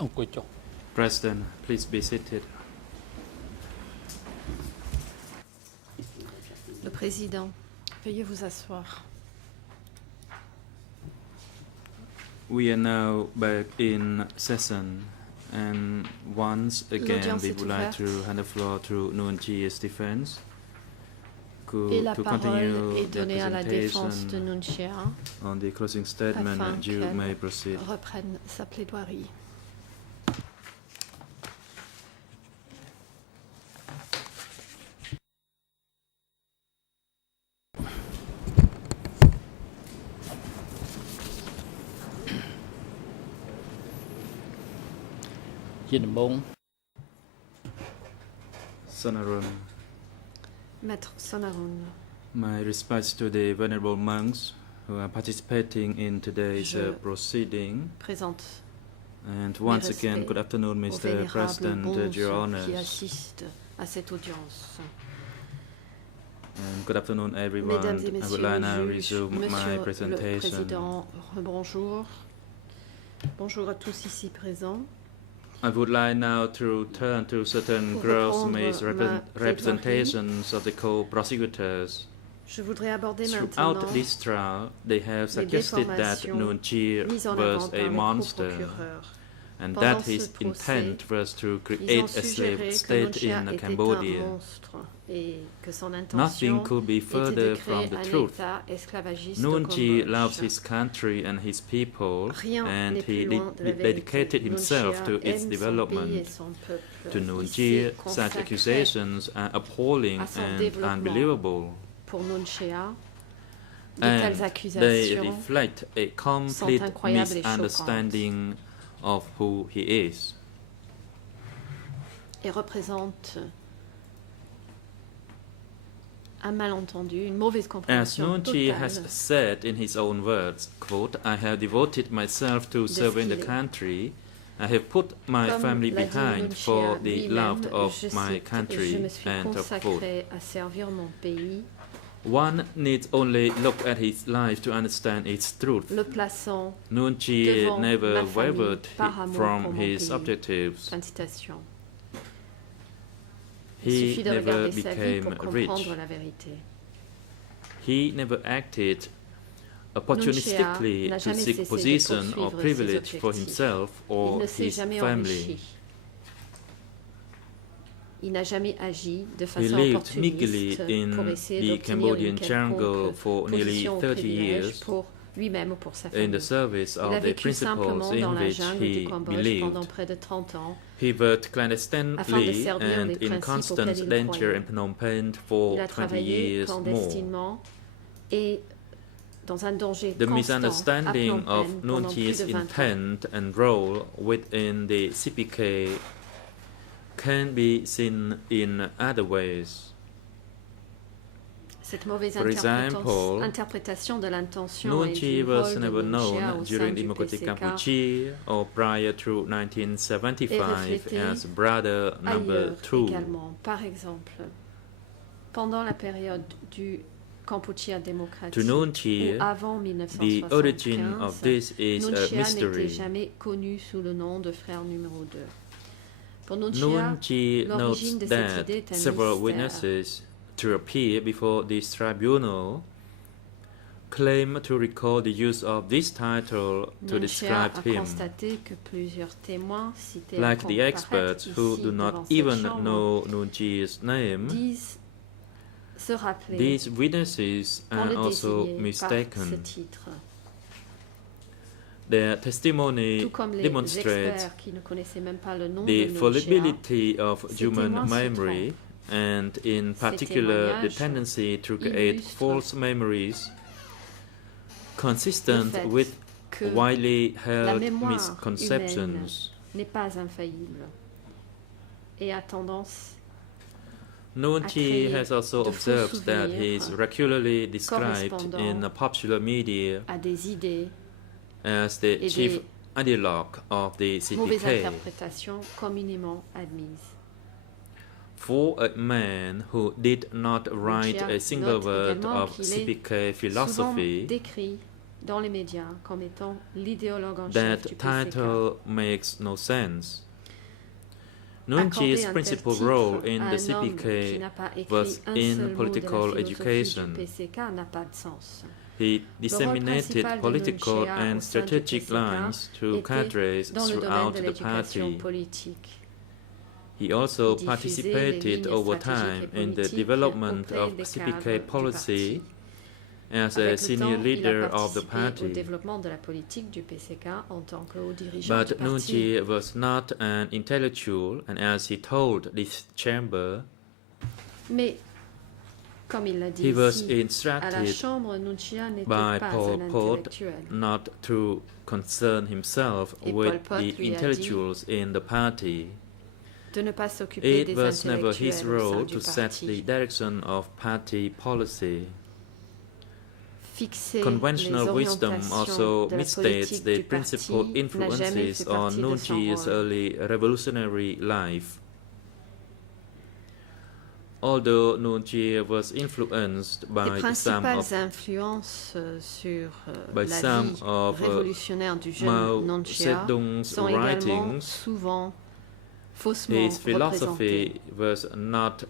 អង្គុយចុះ President, please be seated. Le Président, veuillez vous asseoir. We are now back in session, and once again L'audience we est would like to ouverte. hand the floor to Nuon Chia's defense Et la to parole continue est the donnée à la défense de presentation Nuon Chea on the closing statement, afin and you may qu'elle proceed. reprenne sa plaidoirie.ជាដំបូង Sonarun, Maître Sonarun, my respects to the venerable monks who are participating in today's Je proceeding. présente And mes once again, respects good afternoon, aux Mr. vénérables President, bonzes Your qui Honors. assistent à cette audience. And good afternoon, everyone. Mesdames et I would messieurs like now les juges, resume my Monsieur le presentation. Président, bonjour. Bonjour à tous ici présents. I would like now to turn to certain Pour gross reprendre ma representations of the co-prosecutors. Je voudrais aborder Throughout maintenant this trial, they have les suggested that déformations Nuon Chea mises en was avant par a les monster, co-procureurs. and Pendant that his ce procès, intent was to Ils ont create a suggéré slave que state Nuon Chea in était Cambodia. un monstre et que son Nothing intention could be était de further créer from the un truth. État esclavagiste au Nuon Chea loves Cambodge. his country and his people, Rien and n'est he plus loin de la vérité. dedicated Nuon himself Chea to its aime son pays development. et son peuple. To Nuon Il Chea, s'est such consacré accusations are appalling à son and développement. unbelievable, pour Nuon Chea. De and telles they accusations reflect a complete incroyables et misunderstanding of who he is. et représentent un malentendu, une mauvaise As compréhension Nuon Chea has totale said in his own words, quote, I have devoted myself to serving the qu'il est. country. I have put my Comme family l'a dit behind Nuon for Chea the lui-même, love of je my cite, country. je me suis End of quote. consacré à servir mon pays, One needs only look at his life to understand its truth. le plaçant Nuon Chea devant never ma famille wavered par amour pour from mon his pays. objectives. Fin de citation. Il He suffit de never regarder sa vie became pour rich. comprendre la vérité. He never acted opportunistically n'a to jamais seek cessé de position or poursuivre ses privilege for objectifs. himself Il or ne s'est his jamais family. enrichi. Il n'a jamais agi de He façon lived meekly opportuniste in pour essayer the d'obtenir Cambodian une jungle quelconque for nearly position ou 30 privilège years pour lui-même ou pour sa in famille. the service Il of a the vécu simplement principles dans in la which jungle du he Cambodge believed. pendant près de 30 ans. He worked Afin de clandestinely servir les and in principes constant auxquels il danger croyait. in Phnom Penh for Il a 20 travaillé years more. clandestinement et dans un danger The constant à misunderstanding Phnom of Penh Nuon pendant plus Chea's de 20 ans. intent and role within the CPK can be seen in other ways. Cette mauvaise For example, interprétation de l'intention Nuon et Chea du was rôle de never Nuon Chea known au sein during du democratic PCK Kampuchea or prior to 1975 reflétée as brother number ailleurs 2. également. Par exemple, pendant la période du Kampuchea démocratique To Nuon ou Chea, avant the origin of 1975, this is Nuon a Chea n'était mystery. jamais connu sous le nom de frère numéro 2. Pour Nuon Nuon Chea, Chea notes l'origine de cette that idée est un several mystère. witnesses to appear before this tribunal claim to recall the use of this title to Nuon Chea describe a him, constaté que plusieurs témoins cités like à the experts who ici do devant not cette even chambre know Nuon Chea's name. disent se rappeler These witnesses qu'on are le also désignait par ce mistaken. titre. Their testimony Tout comme les demonstrates experts qui ne connaissaient même pas le nom the de Nuon Chea, fallibility of Ces human témoins se memory, and in particular the témoignages tendency to create illustrent false memories consistent fait with que widely la held mémoire misconceptions. n'est pas infaillible et a tendance Nuon à Chea créer has also de faux observed that he is souvenirs regularly described correspondant in the popular media à des idées as the et chief des ideologue of the mauvaises CPK. interprétations communément admises. For a man who did not write Chea a single note word également of qu'il est CPK souvent philosophy, décrit dans les médias comme étant l'idéologue en chef That du PCK. title makes no sense. Nuon Accorder Chi's un tel principal titre role à in un the homme qui CPK n'a pas écrit was un in seul mot de la political philosophie education. du PCK n'a pas de sens. He disseminated principal de political Nuon Chea and au sein du strategic PCK lines to était cadres dans le domaine throughout de the l'éducation party. politique. He also Il diffusait les participated lignes over stratégiques time et in the politiques development auprès of des CPK cadres du policy parti. as a Avec le senior temps, il a leader of the participé au party. développement de la politique du PCK en tant que haut dirigeant But du Nuon parti. Chea was not an intellectual, and as he told this chamber, Mais, comme il l'a dit he was ici, à la instructed Chambre, Nuon Chea n'était by pas Pol un Pot intellectuel. not to concern himself Et with Pol Pot the lui a intellectuals in the party. De ne pas s'occuper It des was never his intellectuels au sein role du to set the parti. direction of party policy. Fixer les Conventional wisdom orientations also de la misstates politique the du principal parti n'a jamais influences fait on partie de Nuon son Chea's rôle. early revolutionary life. Although Nuon Chea was influenced Les by some principales of influences sur by la some vie of révolutionnaire du jeune Mao Nuon Chea Zedong's sont également writings, souvent faussement his représentées, philosophy was not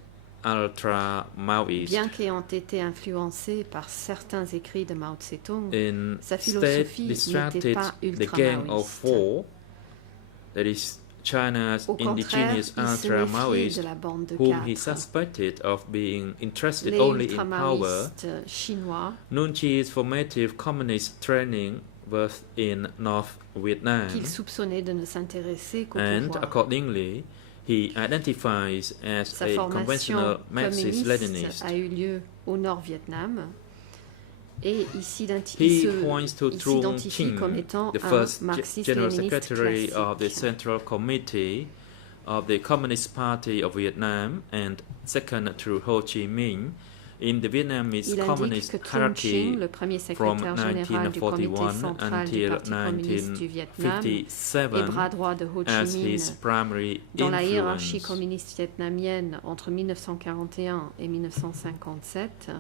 ultra-Maoist. bien qu'ayant été influencé par certains écrits de Mao Zedong. Sa Instead, philosophie n'était distracted pas the Gang of ultra-maoïste. Four, that is China's Au contraire, indigenous il se méfiait ultra-Maoist, de la bande de whom he quatre. suspected of being interested Les only in power. ultramaoïstes chinois Nuon Chea's formative communist training was in North Vietnam, qu'il soupçonnait de ne s'intéresser qu'au and pouvoir. accordingly, he identifies as Sa a formation conventional Marxist-Leninist. communiste a eu lieu au Nord-Vietnam et il He s'identifie points to Trung comme Chinh, étant the un first General marxiste-léniniste Secretary of the classique. Central Committee of the Communist Party of Vietnam, and second to Ho Chi Minh in the Vietnamese Il indique communist que Trung hierarchy Chinh, le premier from secrétaire général du comité 1941 central du until Parti communiste du Vietnam et 1957 bras droit de Ho Chi as Minh his primary dans la hiérarchie influence. communiste vietnamienne entre 1941 et 1957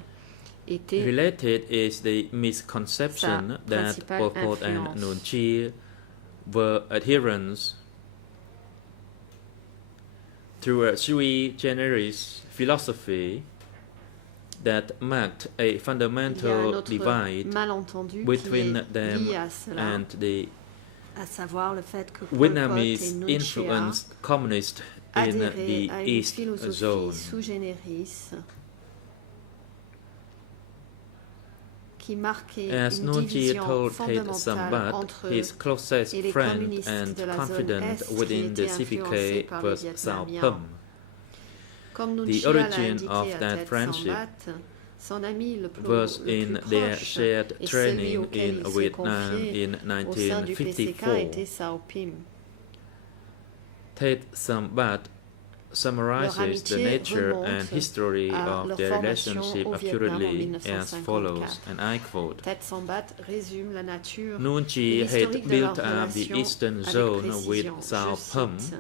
était Related is the misconception sa that principale Pol Pot and influence. Nuon Chea were adherents to a sui generis philosophy that marked a Il y a un fundamental autre divide malentendu between qui est them lié à cela, and the à savoir le fait que Pol Pot et Vietnamese Nuon Chea influenced communists in adhéraient the à une East philosophie Zone. sui generis qui marquait As une Nuon Chea division told Tate fondamentale Sambat, entre his closest et les friend communistes and de la zone confident Est qui within the étaient influencés CPK par les was Sao Vietnamiens. Phum. Comme Nuon The Chea l'a origin indiqué of à that Ted friendship Sambat, son ami le plus was in their proche shared et celui training auquel in il s'est Vietnam confié in au sein du PCK 1954. était Sao Phim. Tate Sambat summarizes the amitié nature remonte and history à of leur their formation relationship au Vietnam en accurately as 1954. follows, and I quote, Ted Sambat résume la nature Nuon et Chea l'historique had de leur built up the relation eastern avec zone précision. with Je Sao Phum, cite,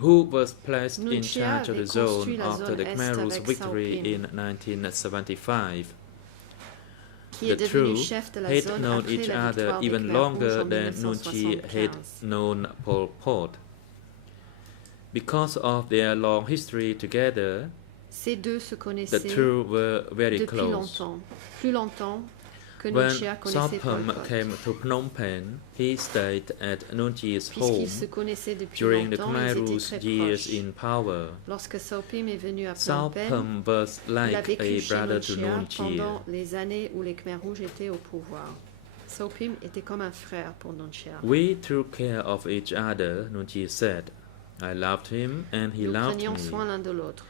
who was placed Nuon in Chea charge of avait the zone construit la after zone the Est Khmer Rouge avec victory Sao Phim, in 1975. qui est The devenu two chef de la had zone known après each la other victoire des even Khmer longer Rouges en than Nuon Chea had 1975. known Pol Pot. Because of their long history together, Ces deux se the connaissaient two were very depuis close. longtemps, plus longtemps que Nuon When Chea Sao connaissait Pol Phum Pot. came to Phnom Penh, he stayed at Nuon Chea's home Puisqu'ils se connaissaient depuis during the longtemps, Khmer ils étaient Rouge très years proches. in power. Lorsque Sao Phim est venu à Sao Phnom Penh, Phum was il a like vécu a chez brother Nuon to Chea Nuon Chea. pendant les années où les Khmer Rouges étaient au pouvoir. Sao Phim était comme un frère pour Nuon Chea. We took care of each other, Nuon Chea said. I loved him and he Nous loved prenions me. soin l'un de l'autre.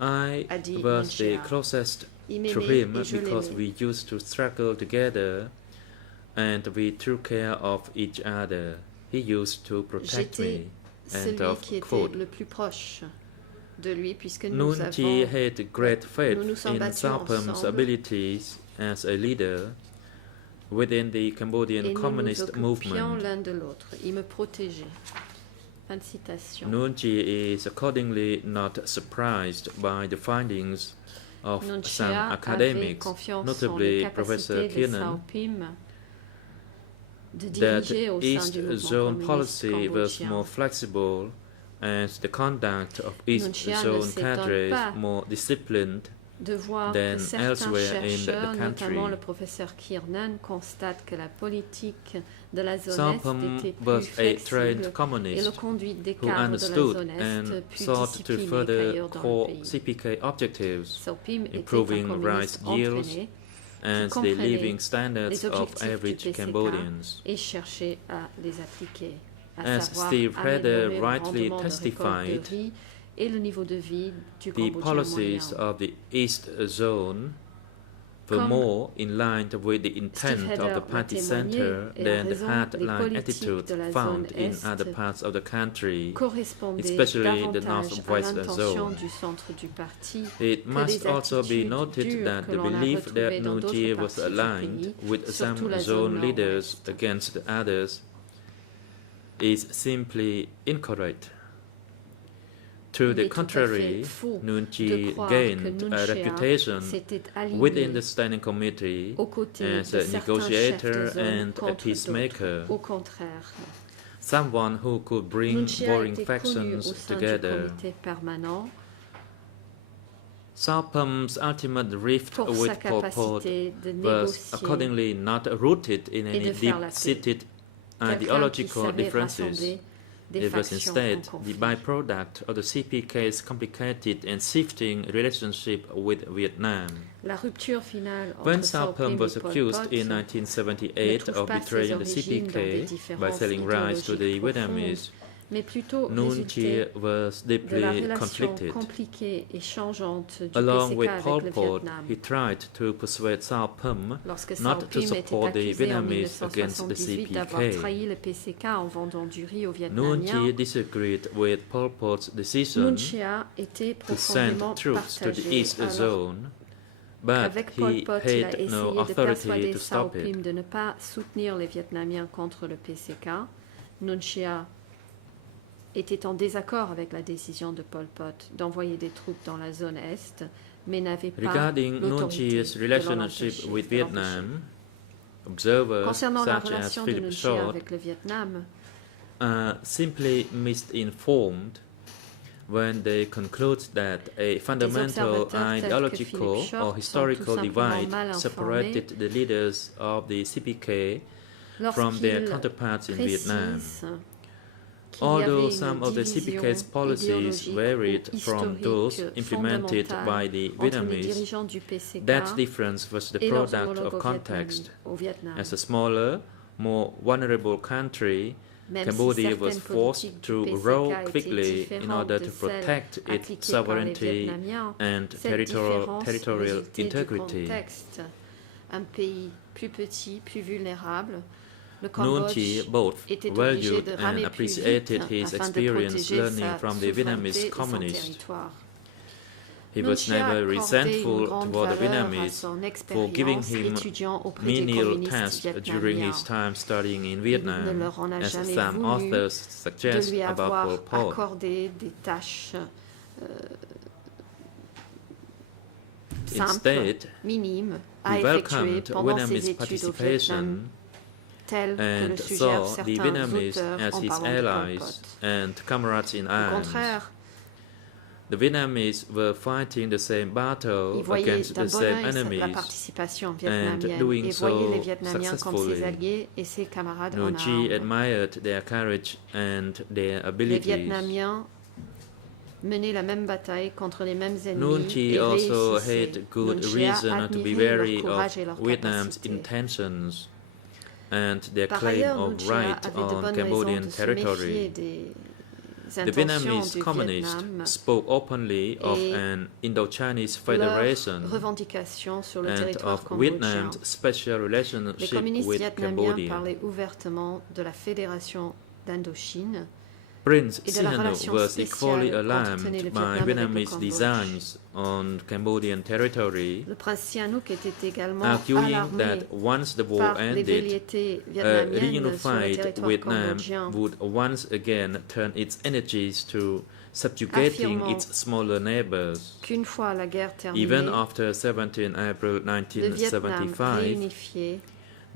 I a dit was Nuon the Chea. closest Il to m'aimait him et je because l'aimais. we used to struggle together and we took care of each other. He used to protect J'étais me. End celui of qui était quote. le plus proche de lui puisque nous Nuon Chea avons had great faith nous sommes in battus Sao Phum's ensemble. abilities as a leader within the Cambodian et nous nous communist occupions movement. l'un de l'autre. Il me protégeait. Fin de citation. Nuon Chea is accordingly not surprised by the findings of some Nunchia avait academics, confiance en les notably Professor capacités de Kiernan, Sao-Pim de that diriger au sein East du mouvement Zone communiste policy was cambodgien. more flexible and the conduct of East Nunchia ne Zone s'étonne cadres pas more disciplined de voir than que certains elsewhere in chercheurs, the notamment country. le professeur Kiernan, constatent que la politique de la zone Sapam Est était plus was a flexible trained et le communist conduite des who cadres de la understood zone Est and plus sought to disciplinée further qu'ailleurs dans le core pays. CPK objectives, Sao-Pim était un improving communiste rice yields entraîné and the comprenait living standards les of objectifs du average PCK Cambodians. et cherchait à les appliquer, à As savoir Steve Rader améliorer le rightly rendement de récolte testified, de riz et le niveau de vie du the Cambodgien policies moyen. of the East Zone were Comme more in line with the intent Steve of Rader the party l'a center témoigné, et a than the raison, les hardline politiques attitude de la found zone in Est other parts of the country. correspondait especially the davantage à northwest l'intention zone. du centre du parti It que must les also be attitudes noted dures that que the l'on a belief retrouvées that dans d'autres Nunchie was parties du aligned pays, with surtout some la zone zone leaders nord-ouest. against the others is simply incorrect. To Il the est tout à fait contrary, faux de Nunchie croire que gained a Nunchia reputation s'était within aligné the standing committee aux côtés as de a certains chefs negotiator de zone and a contre d'autres. peacemaker, Au contraire, someone who could bring Nunchia warring était connu au factions sein du together. comité permanent Sapam's ultimate rift pour sa with Pol Pot capacité de was négocier accordingly not rooted in et any de faire la paix. deep-seated Quelqu'un qui ideological savait differences. rassembler des It was factions instead en the conflit. byproduct of the CPK's complicated and shifting relationship with Vietnam. La rupture finale When entre Sao Sapam Pim was et Pol accused Pot in ne 1978 trouve of pas ses betraying the origines dans des CPK by différences selling rice to the idéologiques Vietnamese, mais plutôt Nunchie résultait was de la deeply relation conflicted. compliquée et changeante du Along PCK with avec Pol le Pot, Vietnam. he tried to persuade Sapam Lorsque not to Sao-Pim était support the accusé en Vietnamese against the 1978 d'avoir CPK. trahi le PCK en vendant du riz aux Nunchie Vietnamiens, disagreed with Pol Pot's decision Nunchia était to send profondément troops to the partagé, East alors Zone, but qu'avec Pol he Pot, il a had essayé no de authority persuader to stop it. Sao-Pim de ne pas soutenir les Vietnamiens contre le PCK. Nunchia était en désaccord avec la décision de Pol Pot d'envoyer des troupes dans la zone Est, mais n'avait pas Regarding l'autorité Nunchie's de relationship with de l'empêcher. Vietnam, observers Concernant la such as relation de Philip Nunchia Short avec le Vietnam, are simply misinformed when they conclude that a fundamental observateurs tels que ideological Philip Short or sont historical tout simplement divide mal informés separated the leaders of the CPK from their lorsqu'ils counterparts in Vietnam. précisent qu'il y avait Although une some of the division CPK's policies idéologique varied ou from historique those implemented by the entre les Vietnamese, dirigeants du PCK that difference was the et leurs product homologues of context. au Vietnam. As a smaller, more vulnerable country, Même Cambodia si was certaines forced politiques to du PCK row étaient quickly in différentes order de to celles protect its appliquées par les sovereignty Vietnamiens, and cette territorial différence résultait du integrity. contexte. Un pays plus petit, plus vulnérable, le Nunchie Cambodge both était obligé valued de and ramer plus vite appreciated his afin de experience protéger learning sa from the souveraineté Vietnamese et son communists. territoire. He was Nunchia never accordait resentful une grande toward the valeur à Vietnamese son for giving expérience him étudiant auprès des menial communistes tasks during vietnamiens. his time studying in Il ne Vietnam, leur en a as jamais some voulu authors de suggest lui about avoir Pol Pot. accordé des tâches simples, Instead, minimes, à he effectuer welcomed pendant ses Vietnamese études au Vietnam, participation tel que le and suggèrent saw the certains Vietnamese auteurs as en his parlant de Pol allies Pot. and comrades in Au arms. contraire, The Vietnamese were fighting the same battle il voyait against d'un the bon same œil la enemies. participation and vietnamienne doing et so voyait les Vietnamiens comme ses successfully. alliés et ses camarades en Nunchie armes. admired their courage and their Les abilities. Vietnamiens menaient la même bataille contre les mêmes ennemis Nunchie et also réussissaient. had good Nunchia reason to be admirait wary leur courage et leur of Vietnam's capacité. intentions and their Par claim ailleurs, of Nunchia right avait de on bonnes Cambodian raisons de se méfier territory. des The intentions Vietnamese du communists Vietnam spoke openly of et an Indo-Chinese leurs federation revendications sur le and territoire of cambodgien. Vietnam's special Les relationship communistes with vietnamiens Cambodia. parlaient ouvertement de la Fédération d'Indochine Prince et de la Sihanouk relation was spéciale equally qu'entretenait alarmed le by Vietnam avec le Vietnamese Cambodge. designs on Cambodian territory, Le prince Sihanouk était également arguing alarmé that once the war par les ended, velléités a vietnamiennes sur le reunified territoire Vietnam cambodgien would once again turn its energies to subjugating affirmant its smaller neighbors. qu'une fois la guerre terminée, Even after 17 April le Vietnam 1975, réunifié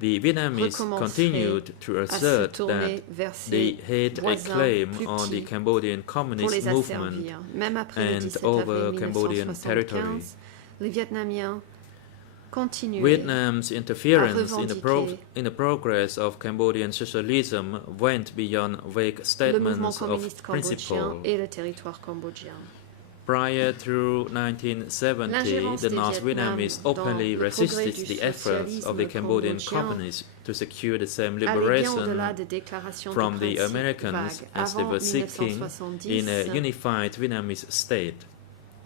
the Vietnamese recommencerait continued to à se assert that tourner vers they ses had a voisins claim plus on the petits Cambodian pour communist les movement asservir. Même après le and 17 over avril Cambodian territory. 1975, les Vietnamiens continuaient Vietnam's interference revendiquer in the progress of Cambodian socialism went beyond vague le mouvement statements communiste of cambodgien principle. et le territoire cambodgien. Prior to 1970, L'ingérence the des North Vietnamese Vietnam openly dans le progrès resisted du the efforts of the socialisme Cambodian cambodgien communists to secure the same Allait bien liberation au-delà des déclarations from de the principe Americans vagues. as they Avant were seeking 1970, in a unified Vietnamese state.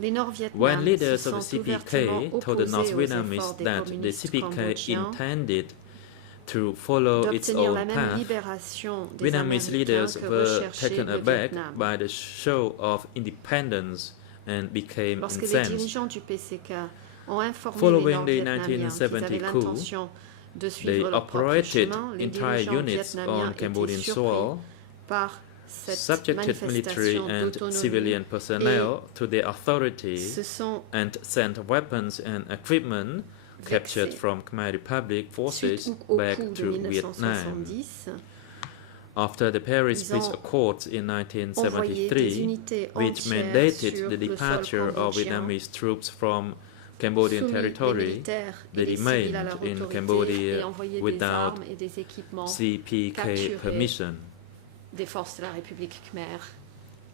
les When Nord-Vietnamais se leaders of the sont ouvertement CPK told the North opposés aux Vietnamese efforts des that the communistes CPK cambodgiens intended to follow its d'obtenir la own même path, libération des Vietnamese Américains leaders que were recherchait taken le aback Vietnam. by the show of independence and became Lorsque les incensed. dirigeants du PCK ont informé Following les the Nord-Vietnamiens qu'ils 1970 avaient coup, l'intention de They suivre leur propre operated chemin, les entire dirigeants units vietnamiens on étaient Cambodian surpris soil, par cette subjected military manifestation and d'autonomie civilian personnel to their authority, se sont and sent weapons and equipment captured vexés. from Khmer Republic forces Suite au back coup de to Vietnam. 1970, After the Paris Ils Peace ont Accords in envoyé des 1973, unités which entières mandated sur the le sol departure of cambodgien, Vietnamese troops from Cambodian soumis les territory, militaires they et les civils à remained leur in autorité Cambodia et envoyé des without armes et des équipements CPK capturés. permission. des forces de la République Khmer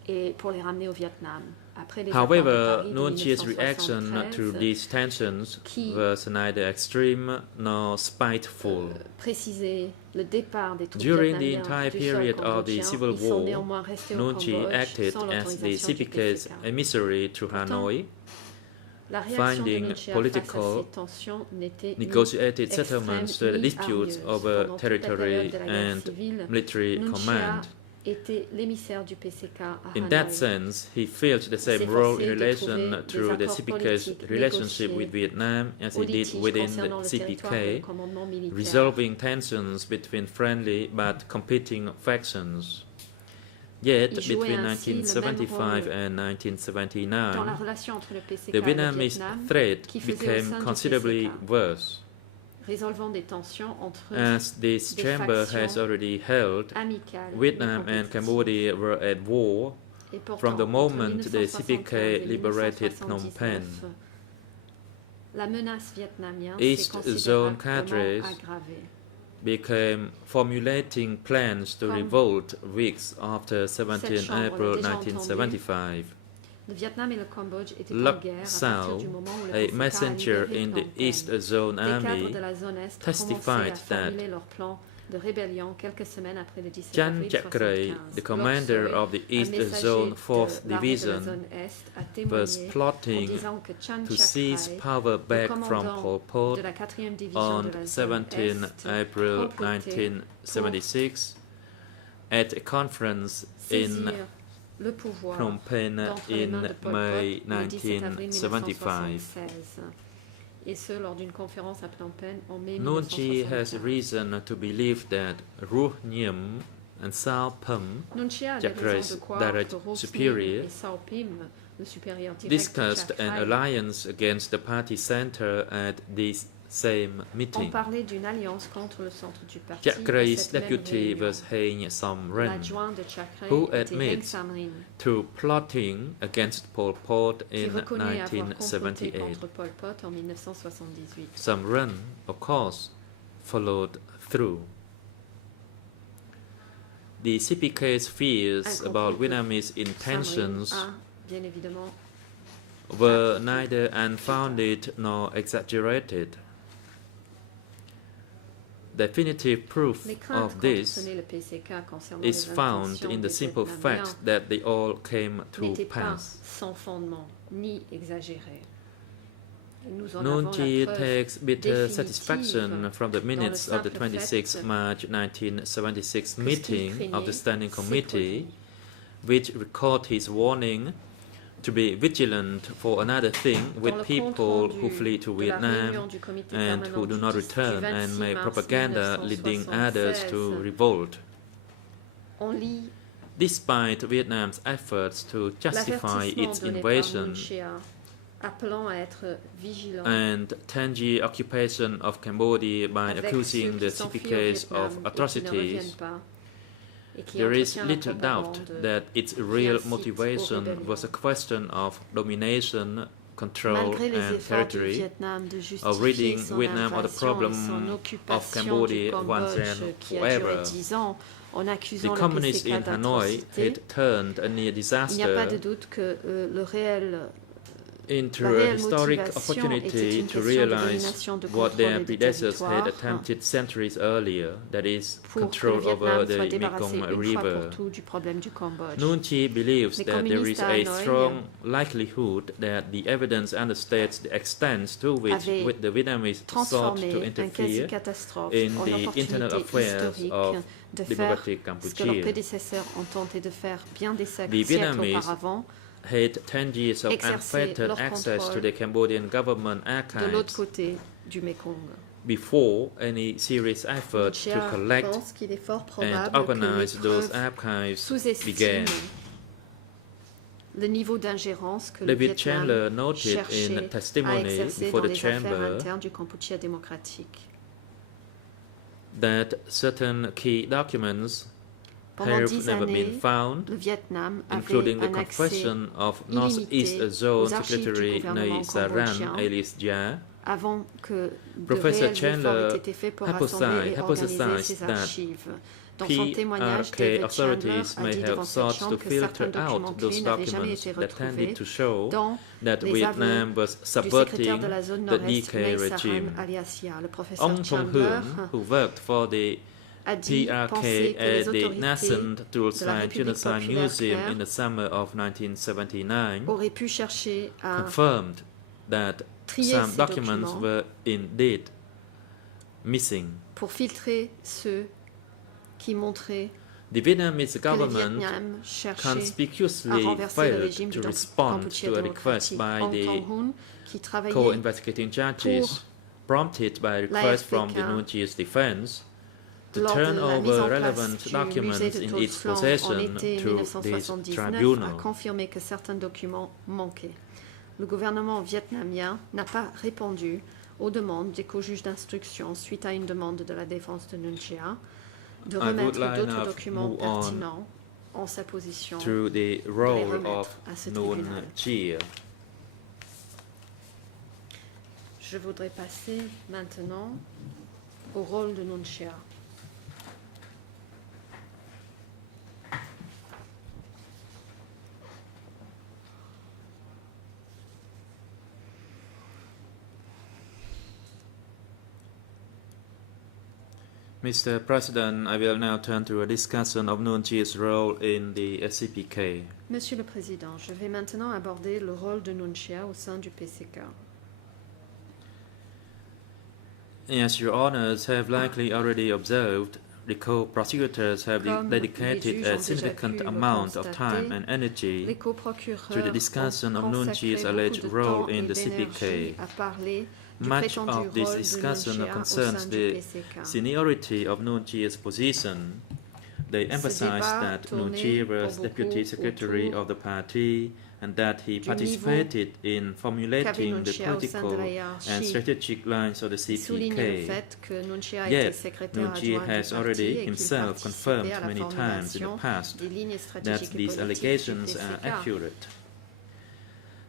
et pour les ramener au Vietnam. Après les accords de However, Paris de Nuon Chia's reaction to 1973, these tensions qui was neither extreme nor spiteful. précisait le départ des troupes During the vietnamiens entire du sol period of the cambodgien, Civil ils sont War, néanmoins restés au Nuon Chi Cambodge acted sans as the l'autorisation du CPK's PCK. emissary to Pourtant, Hanoi, La réaction de finding Nuon Chea political, face à ces tensions n'était ni negotiated extrême settlements to the ni disputes hargneuse. over Pendant toute la territory période de la guerre and civile, military Nuon Chea command. était l'émissaire du PCK à In that Hanoï. sense, he filled the same s'efforçait role in de relation trouver to des the accords CPK's politiques relationship négociés with Vietnam as aux he did litiges within concernant the le territoire et le CPK, commandement militaire. resolving tensions between friendly but competing factions. Yet, Il jouait between ainsi le même 1975 rôle and dans la 1979, relation entre le PCK the et le Vietnamese Vietnam, threat qui faisait au became sein du considerably PCK. worse. résolvant des tensions entre As this des chamber factions has already held, amicales Vietnam mais and compétitives. Cambodia were at war Et pourtant, from the entre moment the 1975 CPK et liberated Phnom 1979, Penh. la menace vietnamienne East s'est Zone considérablement cadres aggravée. became formulating plans to Comme revolt weeks after 17 chambre April l'a déjà 1975. Le Vietnam et le Cambodge étaient en Lok guerre à partir Sao, du moment où le a PCK messenger libéré in the Phnom Penh. East Zone Les cadres Army, de la zone Est testified commençaient à that formuler leur plan de rébellion quelques semaines après le 17 Chan avril Chakray, 1975. the commander Lok Soi, of the un East messager Zone de 4th l'armée de la Division, zone Est, a was témoigné en plotting disant que Chan to seize Chakray, power le back from commandant Pol de Pot la 4e division on de la zone 17 Est, April complotait 1976 at a conference saisir in le pouvoir Phnom Penh d'entre les mains in de Pol May Pot le 17 avril 1975. 1976, et ce lors d'une conférence à Phnom Penh en mai Nuon Chi has 1975. reason to believe that Ruh Nhiem and Sao Pham Nuon Chea avait Chakray's raison de croire direct que Ro superior Snim et Sao Pim, le supérieur direct de discussed an Chakray, alliance against the party center at this same ont meeting. parlé d'une alliance contre le centre du parti. à Chakray's cette même deputy réunion. was Hein Samrin, L'adjoint de Chakray who était Heng admits Samrin, to plotting against Pol Pot qui in reconnaît avoir comploté 1978. contre Pol Pot en 1978. Samrin, of course, followed through. The CPK's fears about Vietnamese intentions Samrin a, bien évidemment, were neither unfounded nor exaggerated. Definitive proof les craintes of this qu'entreprenait le PCK concernant is les found intentions in the des simple Vietnamiens fact that they all came to n'étaient pas pass. sans fondement ni exagérées. Et nous en Nuon avons Chi la preuve takes bitter définitive satisfaction from the minutes of the simple 26 fait March 1976 que ce qu'il meeting of craignait the Standing s'est Committee, produit. which record his warning to be vigilant for another thing Dans with le compte people rendu who flee to de la réunion Vietnam du comité and permanent who do du not 10 return du and 26 make mars propaganda leading others to 1976, revolt. on lit Despite Vietnam's efforts to justify L'avertissement its donné par invasion Nuon Chea, appelant à être vigilant and 10-year occupation of Cambodia by avec accusing ceux the qui s'enfuient au CPKs Vietnam of et qui ne atrocities, reviennent pas, et qui there is entretient la little doubt propagande that its qui real incite aux motivation rébellions. was a question of domination, control, Malgré les and efforts du territory, Vietnam de of justifier ridding son Vietnam of the invasion et problem son of occupation du Cambodia once Cambodge and qui a duré forever. 10 ans en The accusant le communists PCK in Hanoi d'atrocité, had turned a near il n'y a pas de disaster doute que into la a réelle historic motivation était opportunity une to question de realize domination, de what contrôle their et de predecessors had territoire attempted centuries earlier, that is, pour que le control over Vietnam soit the débarrassé Mekong une fois River. pour tout du problème du Cambodge. Nuon Chea believes Les that there is communistes à a Hanoï strong likelihood that the evidence understates the extent to which avaient the Vietnamese sought transformé to un interfere quasi-catastrophe in en the internal opportunité affairs historique of de faire democratic ce que leurs Cambodia. prédécesseurs ont tenté de faire bien des The siècles Vietnamese auparavant, had 10 years of exercer unfettered leur access to contrôle the Cambodian government de l'autre archives côté du Mekong. before any serious effort to Chea collect pense qu'il est fort and probable que organize those l'épreuve archives sous-estime began. le niveau d'ingérence que le David Vietnam Chandler noted cherchait in à testimony exercer before dans the les affaires chamber internes du Kampuchea démocratique. that certain key documents Pendant have 10 never années, been found, le Vietnam avait including the un accès confession of illimité Northeast Zone aux archives du Secretary gouvernement Nay Saran cambodgien alias Jia. avant que de Professor réels efforts Chandler aient été faits pour rassembler et organiser hypothesized ces that archives. Dans son témoignage, PRK David Chandler authorities a may dit have devant cette sought chambre to que certains filter documents out clés those n'avaient jamais documents été that retrouvés tended to show dans that les Vietnam was aveux du secrétaire subverting de la zone the nord-est, DK Nay Saran regime. alias Jia. Le professeur Ong Tong Chandler Hoon, who worked for the a dit PRK penser que at les the autorités nascent de la Tulsa République Genocide populaire Museum khmer in the summer of 1979 auraient pu chercher à confirmed that trier some ces documents documents were indeed missing. pour filtrer ceux qui montraient The Vietnamese que le government Vietnam cherchait à conspicuously renverser le failed régime to du respond Kampuchea to a request démocratique. by Ong the Tong-hoon, qui travaillait co-investigating judges, prompted by a request from the l'AFPK Nuon Chea's defense, to lors turn de la mise over en relevant place du documents musée de in its Tolflang en possession été to this 1979 a tribunal. confirmé que certains documents manquaient. Le gouvernement vietnamien n'a pas répondu aux demandes des co-juges d'instruction suite à une demande de la défense de Nuon Chea de I would remettre like d'autres now documents move on pertinents en sa position. to the role remettre of à ce Nuon tribunal. Chea. Je voudrais passer maintenant au rôle de Nuon Chea. Mr. President, I will now turn to a discussion of Nuon Chea's role in the CPK. Monsieur le Président, je vais maintenant aborder le rôle de Nuon Chea au sein du PCK. As your honors have likely already observed, the co-prosecutors have Comme dedicated les juges a ont déjà significant pu le amount of constater, time and energy Les coprocureurs to the discussion ont of Nuon consacré Chea's beaucoup alleged de role temps in et the d'énergie CPK. à parler du Much prétendu of this rôle de discussion Nuon Chea concerns au sein du the PCK. seniority of Nuon Chea's position. They emphasized débat that Nuon tournait Chea pour was beaucoup deputy secretary autour of the party and that he du participated in qu'avait formulating Nuon the Chea au sein de political la and hiérarchie. strategic lines of the Il souligne le CPK. fait que Nuon Chea a Yet, été secrétaire Nuon Chea adjoint has du parti already et qu'il himself confirmed participait à la many times in formulation the past des lignes that stratégiques et these politiques allegations du are PCK. accurate.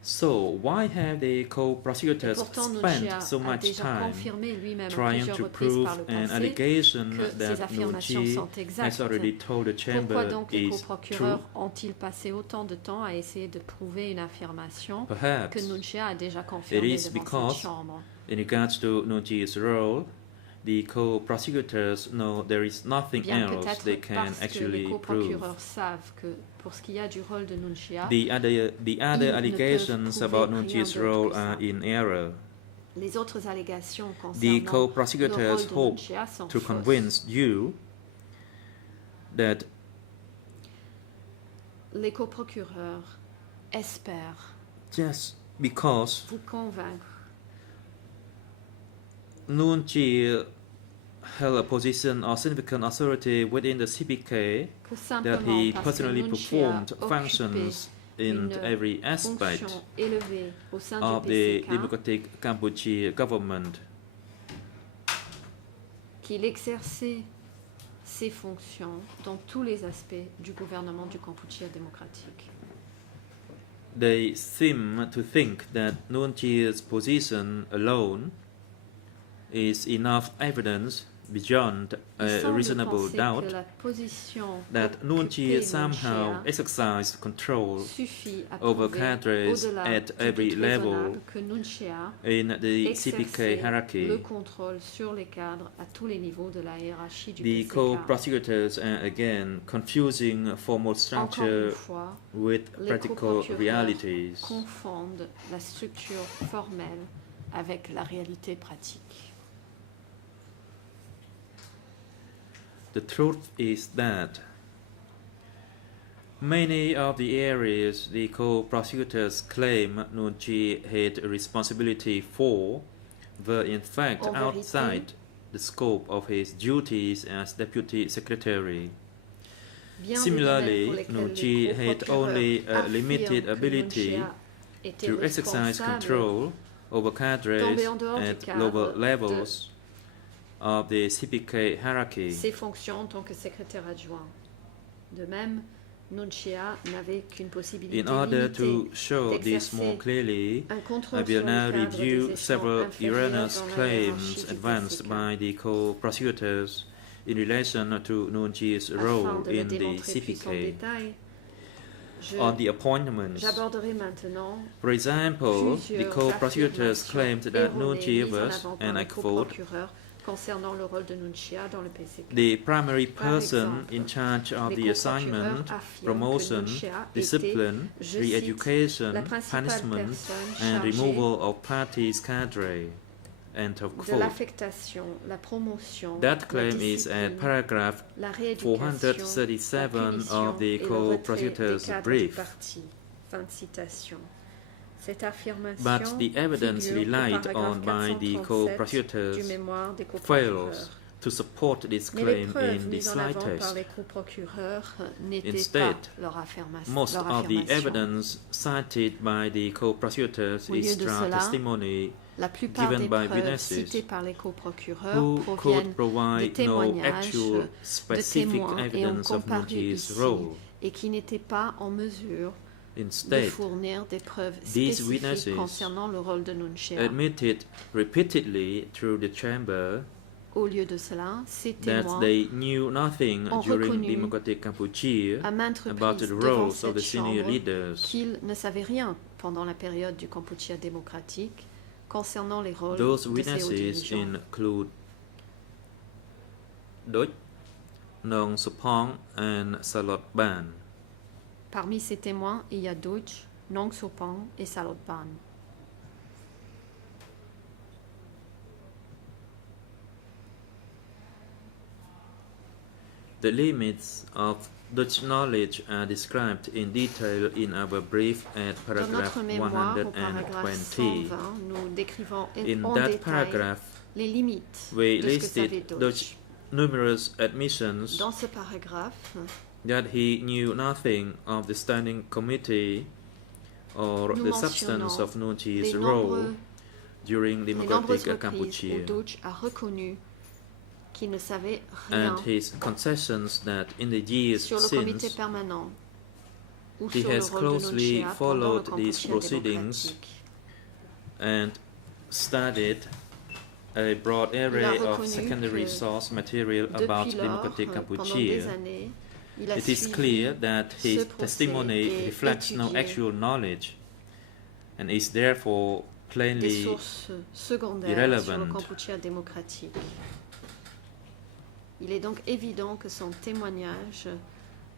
So, why have the Et co-prosecutors pourtant, Nuon spent Chea so a much déjà time confirmé lui-même à trying plusieurs to reprises prove par le an passé allegation que ces that Nuon affirmations Chea sont exactes? has already told the chamber Pourquoi donc les is coprocureurs true? ont-ils passé autant de temps à essayer de prouver une affirmation que Perhaps Nuon Chea a déjà confirmée it is devant because, cette chambre? in regards to Nuon Chea's role, the co-prosecutors know there is nothing Bien else peut-être they can parce que les actually prove. coprocureurs savent que pour ce qui est du rôle de Nuon Chea, The other ne allegations peuvent about prouver Nuon rien Chea's d'autre role que are ça. in error. les autres allégations The concernant le rôle co-prosecutors de Nuon hope Chea sont to fausses. convince you that Les coprocureurs espèrent just because vous convaincre Nuon Chea held a position or significant authority within the CPK, que that simplement he parce que personally Nunchia performed occupait functions in une every aspect fonction élevée au sein of du the PCK, Democratic Cambodia government. qu'il exerçait ses fonctions dans tous les aspects du gouvernement du Kampuchea démocratique. They seem to think that Nuon Chia's position alone is enough evidence beyond Il a semble reasonable penser doubt que la position that Nuon occupée Chia somehow Nunchia exercised control suffit à over prouver, cadres au-delà at du every doute level raisonnable, que Nunchia in the CPK exerçait le hierarchy. contrôle sur les cadres à tous les niveaux de la hiérarchie du The PCK. co-prosecutors are again confusing formal Encore structure une fois, with les practical co-procureurs realities. confondent la structure formelle avec la réalité pratique. The truth is that many of the areas the co-prosecutors claim Nuon Chia had a responsibility for were in fact En vérité, outside the scope of his duties as deputy secretary. Bien Similarly, des domaines pour Nuon lesquels Chia les had only a affirment limited que ability Nunchia était to exercise responsable control over cadres tombait en dehors du at cadre lower de levels of the CPK hierarchy. ses fonctions en tant que secrétaire adjoint. De même, Nunchia n'avait qu'une possibilité In order to limitée show this more d'exercer clearly, un I contrôle will sur les now cadres des review échelons several inférieurs erroneous dans la claims hiérarchie du advanced PCK. by the co-prosecutors in relation to Nuon Chia's Afin role de le in the démontrer plus en CPK. détail, On the appointments, j'aborderai maintenant for example, the plusieurs co-prosecutors affirmations claimed that Nuon erronées Chia mises en was, avant par and I les quote, co-procureurs concernant le rôle de Nunchia dans le PCK. the primary Par person exemple, in charge of les the assignment, co-procureurs affirment promotion, que Nunchia discipline, était, je re-education, cite, la principale punishment, personne and chargée removal of parties cadre. End of de quote. l'affectation, la promotion, That la claim is at discipline, paragraph la rééducation, 437 la punition of the et le retrait co-prosecutor's des cadres brief. du parti. Fin de citation. Cette affirmation But the evidence figure au relied paragraphe on by the 437 co-prosecutors du mémoire des fails co-procureurs. to support this Mais les claim preuves in the mises en avant par slightest. les co-procureurs n'étaient Instead, pas leur affirmation. Most of the evidence cited by the co-prosecutors Au lieu is de trial cela, testimony La plupart given des by preuves witnesses citées par les co-procureurs who proviennent could provide des no témoignages actual de specific témoins et ont evidence of comparu Nunchi's ici role. et qui n'étaient pas en mesure de Instead, fournir des preuves these spécifiques witnesses concernant le rôle de Nunchia. admitted repeatedly through the chamber Au lieu de cela, ces that témoins they knew nothing ont during reconnu Democratic Cambodia à maintes about reprises the devant roles of the cette senior chambre leaders. qu'ils ne savaient rien pendant la période du Kampuchea démocratique concernant les rôles Those de ces hauts witnesses dirigeants. include Duch, Nong Supong, and Salot Ban. Parmi ces témoins, il y a Duch, Nong Sopang et Salot Ban. The limits of Dutch knowledge are described in detail in our brief at Dans paragraph notre mémoire, au paragraphe 120. 120, nous décrivons In en that détail paragraph, les limites we de ce que savait listed Duch. Dutch numerous admissions Dans ce paragraphe, that he knew nothing of the standing committee or nous the substance mentionnons of Nuon Chia's les role during nombreuses Democratic reprises Cambodia, où Duch a reconnu qu'il ne savait rien and his concessions that in the years sur le comité since permanent ou he sur le has rôle de closely Nunchia pendant le followed these Kampuchea proceedings démocratique. and studied a broad Il a array of reconnu secondary que source material about Depuis lors, Democratic pendant des Cambodia. années, il a It is suivi clear that his ce procès testimony et reflects no étudié actual knowledge and is therefore des plainly sources secondaires irrelevant. sur le Kampuchea démocratique. Il est donc évident que son témoignage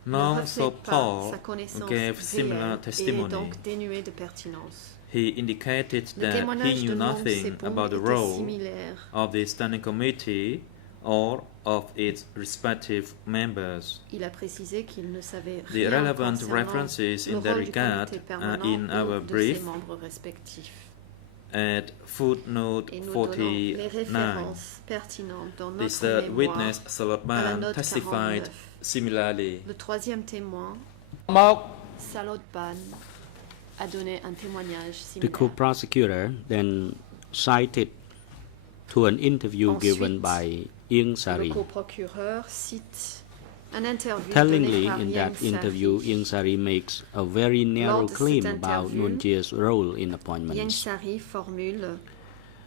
ne Nong reflète pas Sopal sa connaissance gave similar réelle et est testimony. donc dénué de pertinence. He indicated Le that he témoignage knew de Nong nothing Sepong about the était role similaire of the standing committee or of its respective members. Il a précisé qu'il ne savait The rien relevant concernant references le in that rôle du regard comité are permanent in ou our de brief ses membres respectifs. At footnote Et nous donnons les 49, références pertinentes dans the notre third mémoire. witness, à la Salotman, note testified 49. similarly. Le troisième témoin, មក Salotban, a donné un témoignage The similaire. co-prosecutor then cited to an interview Ensuite, given by Ieng Le Sari. coprocureur cite un interview Tellingly, donné par in Ieng that interview, Sari. Ieng Sari makes a very narrow Lors de claim cette about interview, Nuon Chia's role in Ieng appointments. Sari formule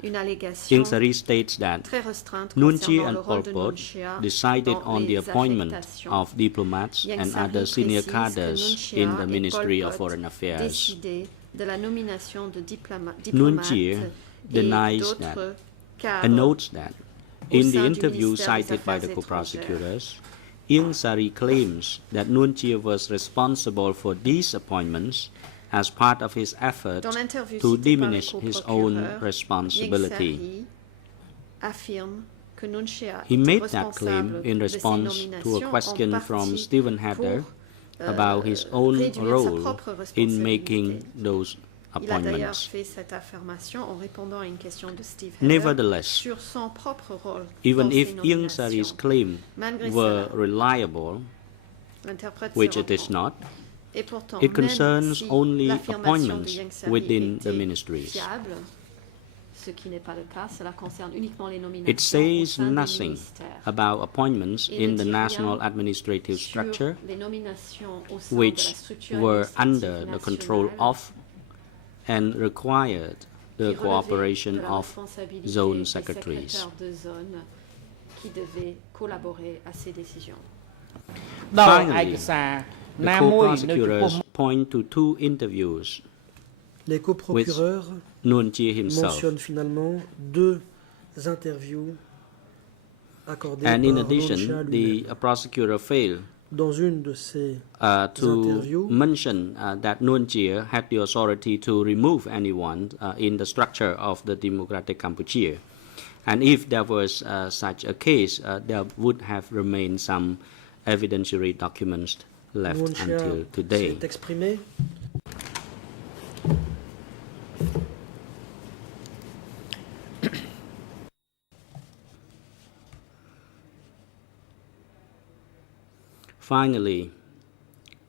une allégation Ieng Sari states that très restreinte Nuon Chia concernant and le Pol rôle de Pot Nuon Chea decided dans on the les appointment affectations. of diplomats Ieng and Sari other senior précise que cadres Nuon Chea in the et Ministry Pol of Pot Foreign Affairs. décidaient de la nomination de Nuon diplomates Chea et denies d'autres that cadres and notes that au in sein the du interview ministère des cited by Affaires the étrangères. co-prosecutors, Ieng Sari claims that Nuon Chea was responsible for these appointments as part of his effort Dans l'interview to citée par le diminish his own coprocureur, responsibility. Ieng Sari affirme que Nuon Chea He était made that claim responsable in de ces response to a nominations question en from partie Stephen Hatter pour, about his own réduire sa role propre in responsabilité. making those Il a d'ailleurs appointments. fait cette affirmation en répondant à une question de Steve Hatter Nevertheless, sur son propre rôle even dans ces if Ieng Sari's nominations. claim Malgré were cela, reliable, l'interprète se which it is reprend. not, Et pourtant, it même concerns si only l'affirmation de appointments Ieng Sari within the était ministries. fiable, ce qui n'est pas le cas, cela concerne uniquement les nominations It au says sein des nothing ministères. about appointments Il in ne the dit national rien administrative sur structure, les nominations au sein de la which structure were administrative under the control nationale of and required the qui relevait cooperation de la of responsabilité zone des secretaries. secrétaires de zone qui devaient collaborer à ces décisions. ដល់ឯ Finally, កសារ the ណាមួយនៅចំពោះ co-prosecutors point to two interviews Les coprocureurs Nuon Chea himself, mentionnent finalement deux interviews accordées and par in Nuon addition, Chea the lui-même. prosecutor failed Dans une de ces to interviews, mention that Nuon Chea had the authority to remove anyone in the structure of the Democratic Kampuchea. And if there was such a case, there would have remained some evidentiary documents left Nuon Chea until today. s'est exprimé. Finally,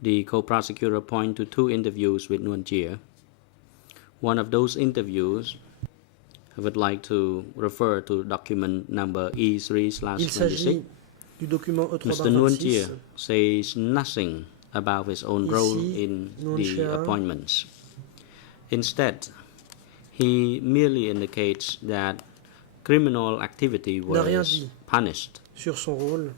the co-prosecutor pointed to two interviews with Nuon Chea. One of those interviews, I would like to refer to document number Il E3/26. s'agit du document Mr. Nuon Chea E326. says nothing about his own role Ici, in Nuon the Chea appointments. Instead, he merely indicates that criminal activity N'a rien was dit. punished. Sur son rôle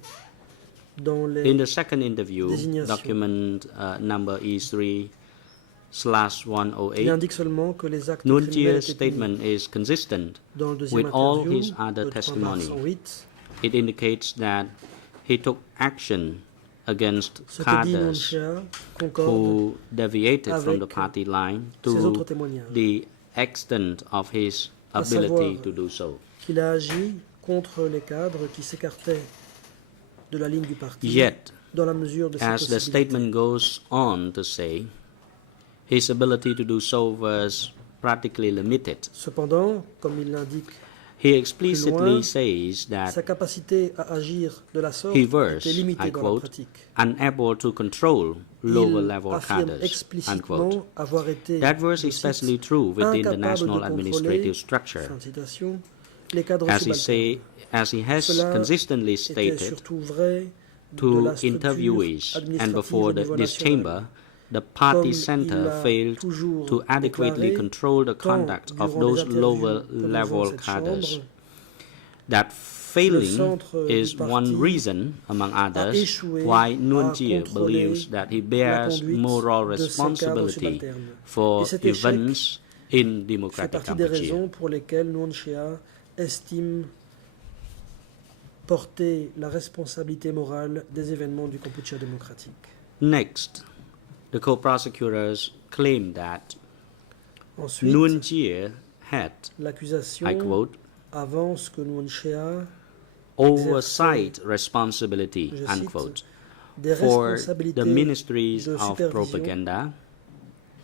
dans In les the second interview, désignations. document number Il E3/108, indique seulement que les actes Nuon criminels Chea's étaient punis. statement is consistent Dans le deuxième with all interview, his other le 3 testimony. mars 108, It indicates that he took action against ce que dit Nuon cadres Chea concorde who deviated from the avec party line ses autres to témoignages, the extent of his À ability savoir, to do so. qu'il a agi contre les cadres qui s'écartaient de la ligne du parti Yet, dans la mesure de ses as the possibilités. statement goes on to say, his ability to do so was practically limited. Cependant, comme il l'indique, He explicitly loin, says sa that capacité à agir de la sorte he was, était limitée I dans la quote, pratique. unable to control lower Il level affirme cadres, explicitement unquote. avoir été, That was je cite, especially true within the incapable national de administrative contrôler, structure, fin de citation, les cadres as he subalternes. has Cela consistently était stated surtout vrai de to la structure interviewees and administrative before au niveau this national. chamber, the party Comme il center l'a failed toujours to adequately déclaré, control the tant conduct of durant those les interviews lower comme devant level cette cadres. chambre, That failing centre is du parti one reason, among others, échoué why à Nuon Chea contrôler believes that he la bears conduite moral de ces cadres responsibility subalternes. for Et cet échec events in fait democratic partie des Kampuchea. raisons pour lesquelles Nuon Chea estime porter la responsabilité morale des événements du Kampuchea démocratique. Next, the co-prosecutors claim that Ensuite, Nuon Chea had, l'accusation I quote, avance que Nuon Chea oversight responsibility, je cite, unquote, des for responsabilités the ministries de of supervision propaganda,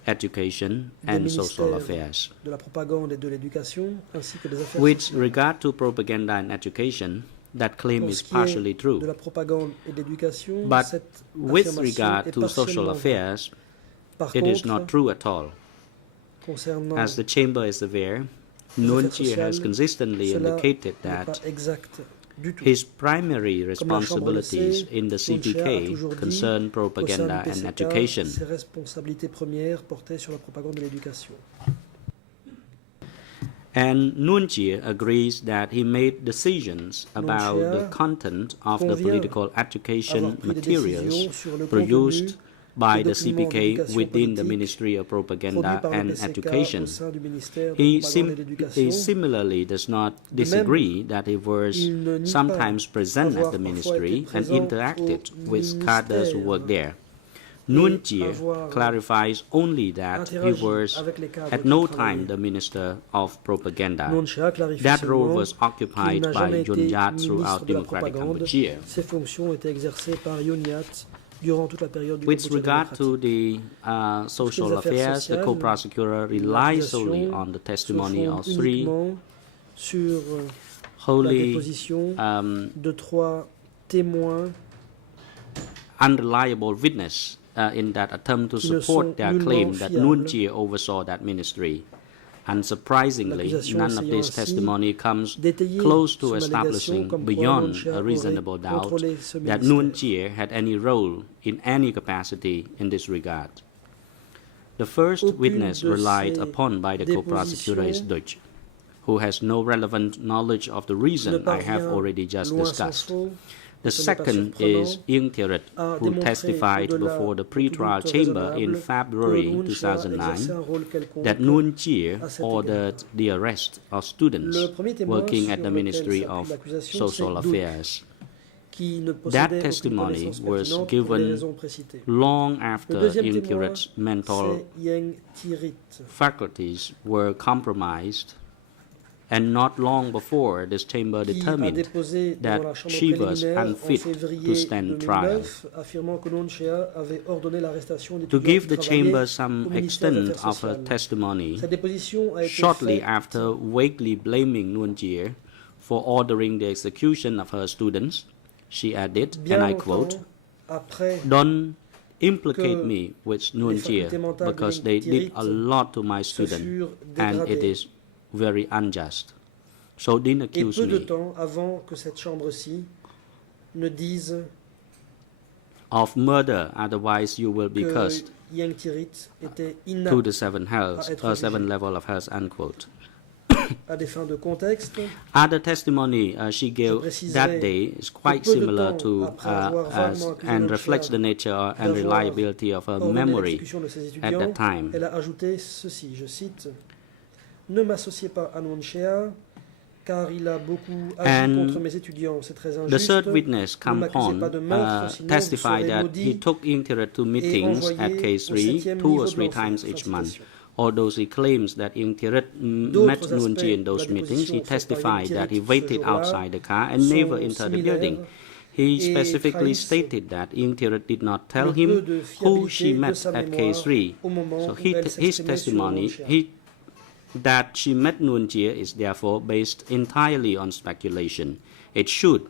Education des and Social ministères Affairs. de la propagande et de l'éducation, ainsi que des affaires With sociales. regard to propaganda and education, that claim Pour is ce qui partially est de true. la propagande et de l'éducation, But cette with affirmation regard est to social partiellement vraie. affairs, Par it is contre, not true at all. concernant As the Chamber is aware, les Nuon affaires Chea has sociales, consistently cela indicated n'est pas that exact du tout. his primary Comme la Chambre le responsibilities sait, in the Nuon Chea a CPK toujours dit concern qu'au sein propaganda du and PCK, education. ses responsabilités premières portaient sur la propagande et l'éducation. And Nuon Chea agrees that he made decisions about Nuon Chea the content of the convient political avoir education pris des materials décisions sur le produced contenu by des the documents CPK d'éducation within the politique Ministry of produit Propaganda par le and PCK Education. au sein du ministère de He, la propagande et sim- de l'éducation. he similarly does not De même, disagree that he was il ne nie sometimes pas present avoir at the parfois ministry été and présent interacted au with cadres who ministère work there. et Nuon Chea avoir clarifies only that he interagi was avec les cadres at qui no travaillaient. time the Minister of Propaganda. Nuon Chea clarifie That role seulement was qu'il occupied n'a by jamais Yun été Yat throughout ministre de la Democratic propagande. Kampuchea. Ses fonctions étaient exercées par Yun Yat durant toute la période du With Kampuchea regard démocratique. to the social affaires affairs, the sociales, co-prosecutor relies solely l'accusation on the se testimony fonde of three uniquement sur la wholly déposition de 3 témoins unreliable witnesses in that attempt to qui ne support sont their nullement claim that fiables. Nuon Chea oversaw that ministry. Unsurprisingly, L'accusation none of essayant this ainsi testimony comes d'étayer close to son allégation establishing comme quoi Nuon beyond Chea a reasonable aurait doubt contrôlé ce that ministère. Nuon Chea had any role in any capacity in this regard. The first Aucune witness de relied ces upon by the co-prosecutor is dépositions Dutch, who has no relevant knowledge of the ne reason I have parvient already just loin s'en discussed. faut. The Ce n'est pas second surprenant, is Ieng Thirit, a who démontré testified au-delà before the de tout pre-trial doute chamber in raisonnable February que Nuon Chea exerçait 2009 un rôle quelconque that Nuon Chea à cet ordered the arrest of students Le premier témoin working at sur the lequel Ministry s'appuie of l'accusation, Social c'est Douk, Affairs qui ne That possédait aucune testimony connaissance was pertinente pour les given raisons précitées. long Le after deuxième Ieng témoin, Thirit's mental c'est Ieng Thirit, faculties were compromised and not long before this chamber qui a determined déposé that devant la chambre she was préliminaire en unfit février to stand trial. 2009, affirmant que Nuon Chea avait ordonné l'arrestation To d'étudiants give qui the travaillaient chamber au some ministère des extent Affaires of her sociales. testimony, Cette déposition a été shortly faite after vaguely blaming Nuon Chea for ordering the execution of her students, she added, bien and I longtemps quote, après "Don't implicate que me with Nuon les Chea facultés mentales de because they did a Thirit lot to my se students furent and it dégradées. is very unjust. So don't Et accuse peu de me temps avant que cette chambre-ci ne dise of murder, otherwise you will be que cursed Ieng Thirit était to inapte the seven hells, être seven jugé. level of hells," unquote. à des fins de contexte. Other testimony she gave préciserai that day is quite que peu de similar temps to après avoir vaguement accusé and Nuon reflects Chea the nature and d'avoir reliability of her ordonné memory l'exécution de ses at étudiants, that time. elle a ajouté ceci, je cite, « Ne m'associez pas à Nuon Chea, car il a beaucoup agi And contre mes étudiants, c'est très The injuste. third witness, Ne m'accusez Kampon, pas de meurtre, sinon vous testified serez that maudit he took Ieng Thirit to meetings at envoyé au K3 septième 2 or niveau de 3 l'enfer. times Fin de each month. citation. Although he claims that Ieng Thirit met D'autres Nuon Chea in aspects those de la meetings, he déposition faite par testified Ieng that he Thirit waited ce jour-là outside the car and sont never entered the building. similaires He et specifically trahissent stated that Ieng Thirit did not tell le peu him de who she fiabilité de met sa at mémoire K3. au moment So où elle his s'exprimait sur testimony Nuon Chea. that she met Nuon Chea is therefore based entirely on speculation. It should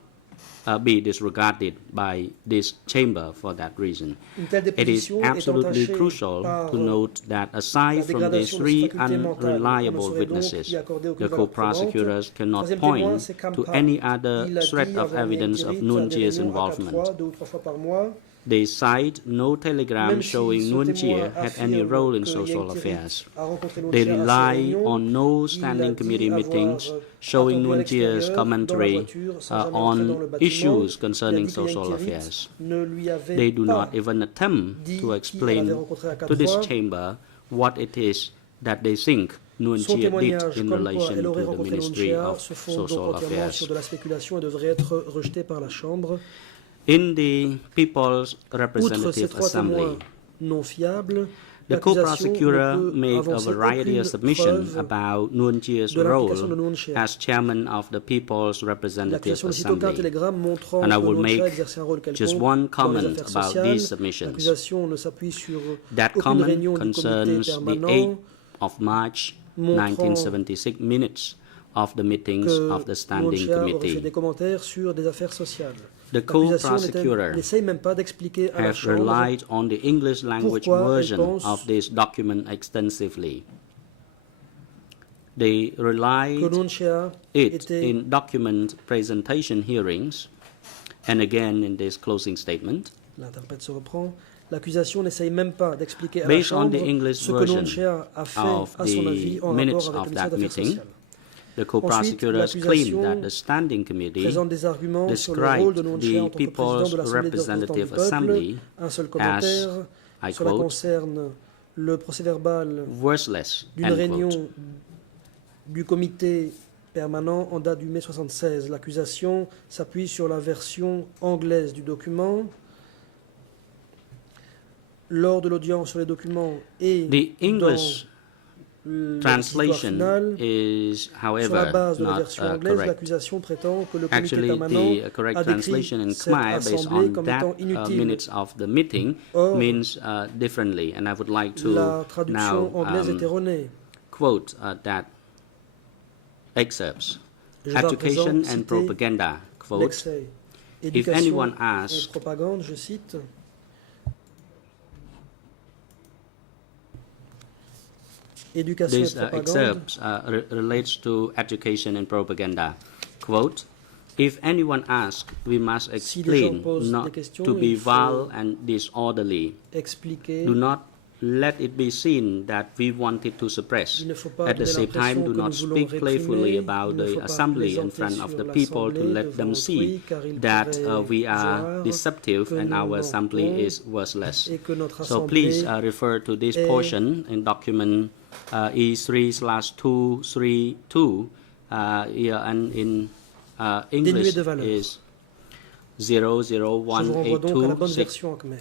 be disregarded by this chamber for that reason. Une telle It is déposition est absolutely entachée crucial par to note that la aside from these dégradation de three ses facultés mentales. On ne unreliable saurait donc witnesses, y accorder aucune the valeur co-prosecutors probante. cannot Troisième témoin, point c'est to Kampa. any other Il a thread dit of avoir evidence Ieng of Thirit Nuon à des Chea's réunions à 4 involvement. fois, 2 ou 3 fois par mois. They cite no telegram Même si showing ce Nuon témoin Chea had any affirme role in que social Ieng Thirit affairs. a rencontré Nuon They Chea à ces rely réunions, on no il a standing dit committee avoir, meetings showing attendu à Nuon Chea's l'extérieur, commentary dans la voiture, sans jamais entrer dans on le bâtiment. issues Il a concerning dit que Ieng social Thirit affairs. ne lui avait They do pas not even attempt dit to qui elle explain avait rencontré à 4 to this fois. chamber what it is that they think Nuon Son Chea did témoignage in comme quoi relation elle aurait to the rencontré Nuon Ministry Chea of se fonde donc Social entièrement Affairs. sur de la spéculation et devrait être rejeté par la Chambre. In the People's Outre ces Representative 3 Assembly, témoins non fiables, The L'accusation co-prosecutor ne peut made a avancer variety of aucune submissions preuve about Nuon Chia's de l'implication de role Nuon Chea. as chairman of the People's Representative L'accusation ne cite aucun Assembly. télégramme montrant And I que will Nuon Chea make exerçait un rôle just quelconque one dans les comment affaires about sociales. these submissions. L'accusation ne s'appuie sur That aucune comment réunion du comité concerns the 8th permanent of March montrant 1976 minutes of the meetings que of the Nuon Standing Chea aurait fait Committee. des commentaires sur des affaires sociales. The L'accusation co-prosecutor n'essaye même pas d'expliquer à la have Chambre relied on the English language pourquoi elle version pense of this document extensively. They que relied Nuon Chea it était in document presentation hearings and again in this closing statement. L'interprète se reprend. L'accusation n'essaye même pas d'expliquer à la Based on Chambre the English ce que Nuon version Chea a fait of à son avis the en minutes rapport avec of le that ministère des Affaires meeting, sociales. the co-prosecutors Ensuite, claimed that the l'accusation Standing Committee présente des arguments sur le rôle de Nuon described Chea en the tant que président People's de l'Assemblée des représentants du Representative peuple. Assembly Un seul as, commentaire. I Cela quote, concerne le procès-verbal worthless, d'une end réunion quote. du comité permanent en date du mai 76. L'accusation s'appuie sur la version anglaise du document. Lors de l'audience sur les documents et The English dans le translation final, is, sur la however, base de la not version anglaise, correct. l'accusation prétend que le comité Actually, permanent the correct a décrit translation in cette Khmer based assemblée on comme that étant inutile. minutes of the meeting Or, means differently, and I would like to la traduction now anglaise est erronée. quote that excerpts. Je vais à Education présent and citer propaganda, quote, l'excès. if Éducation anyone et asks, propagande, je cite, éducation this et propagande, excerpts relates to education and propaganda, quote, if anyone asks, we must Si des gens explain posent des not questions, to be il faut vile and disorderly. expliquer. Do not let it be seen that we wanted to suppress. Il ne faut pas At the donner same time, l'impression do que not nous voulons speak playfully réprimer. about Il ne faut the pas assembly in plaisanter front of sur the people to l'assemblée let devant them autrui, see car il that pourrait we are voir deceptive que and nous our assembly mentons is worthless. et que notre So please assemblée refer to this est portion in document E3/232 here, and in English de valeur. is Je vous renvoie donc à la bonne 00182 version en Khmer.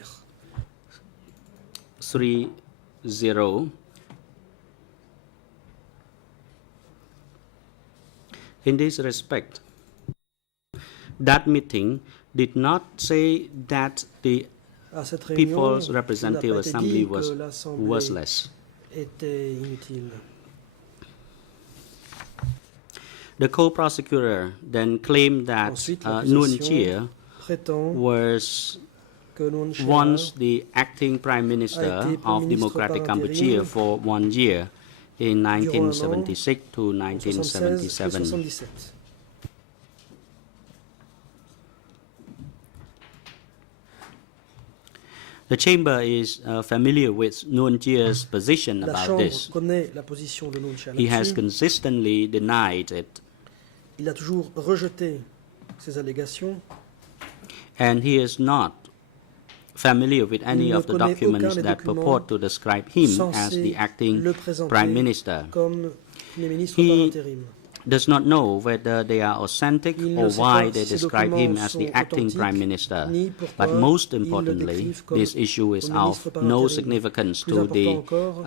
30. In this respect, that meeting did not say that the À cette réunion, People's il n'a Representative pas été Assembly dit was que l'assemblée worthless. était inutile. The co-prosecutor then claimed that Ensuite, Nuon l'accusation Chea prétend was que Nuon Chea once the acting Prime Minister a été Premier of ministre Democratic par Kampuchea intérim for 1 year in durant un an, 1976 to en 76 et 1977. 77. The chamber is familiar with Nuon Chea's position La about Chambre this. connaît la position de Nuon Chea He has là-dessus. consistently denied it, Il a toujours rejeté ces allégations. and he is not familiar with any ne of the connaît documents aucun des that documents purport to describe him as censés the acting le présenter Prime Minister. comme Premier ministre He par intérim. Does not know whether they are authentic Il ne or sait why pas they si ces describe him documents as the sont acting authentiques, Prime Minister. ni pourquoi But most ils le importantly, décrivent comme this issue is Premier ministre of par no intérim. significance Plus to important encore,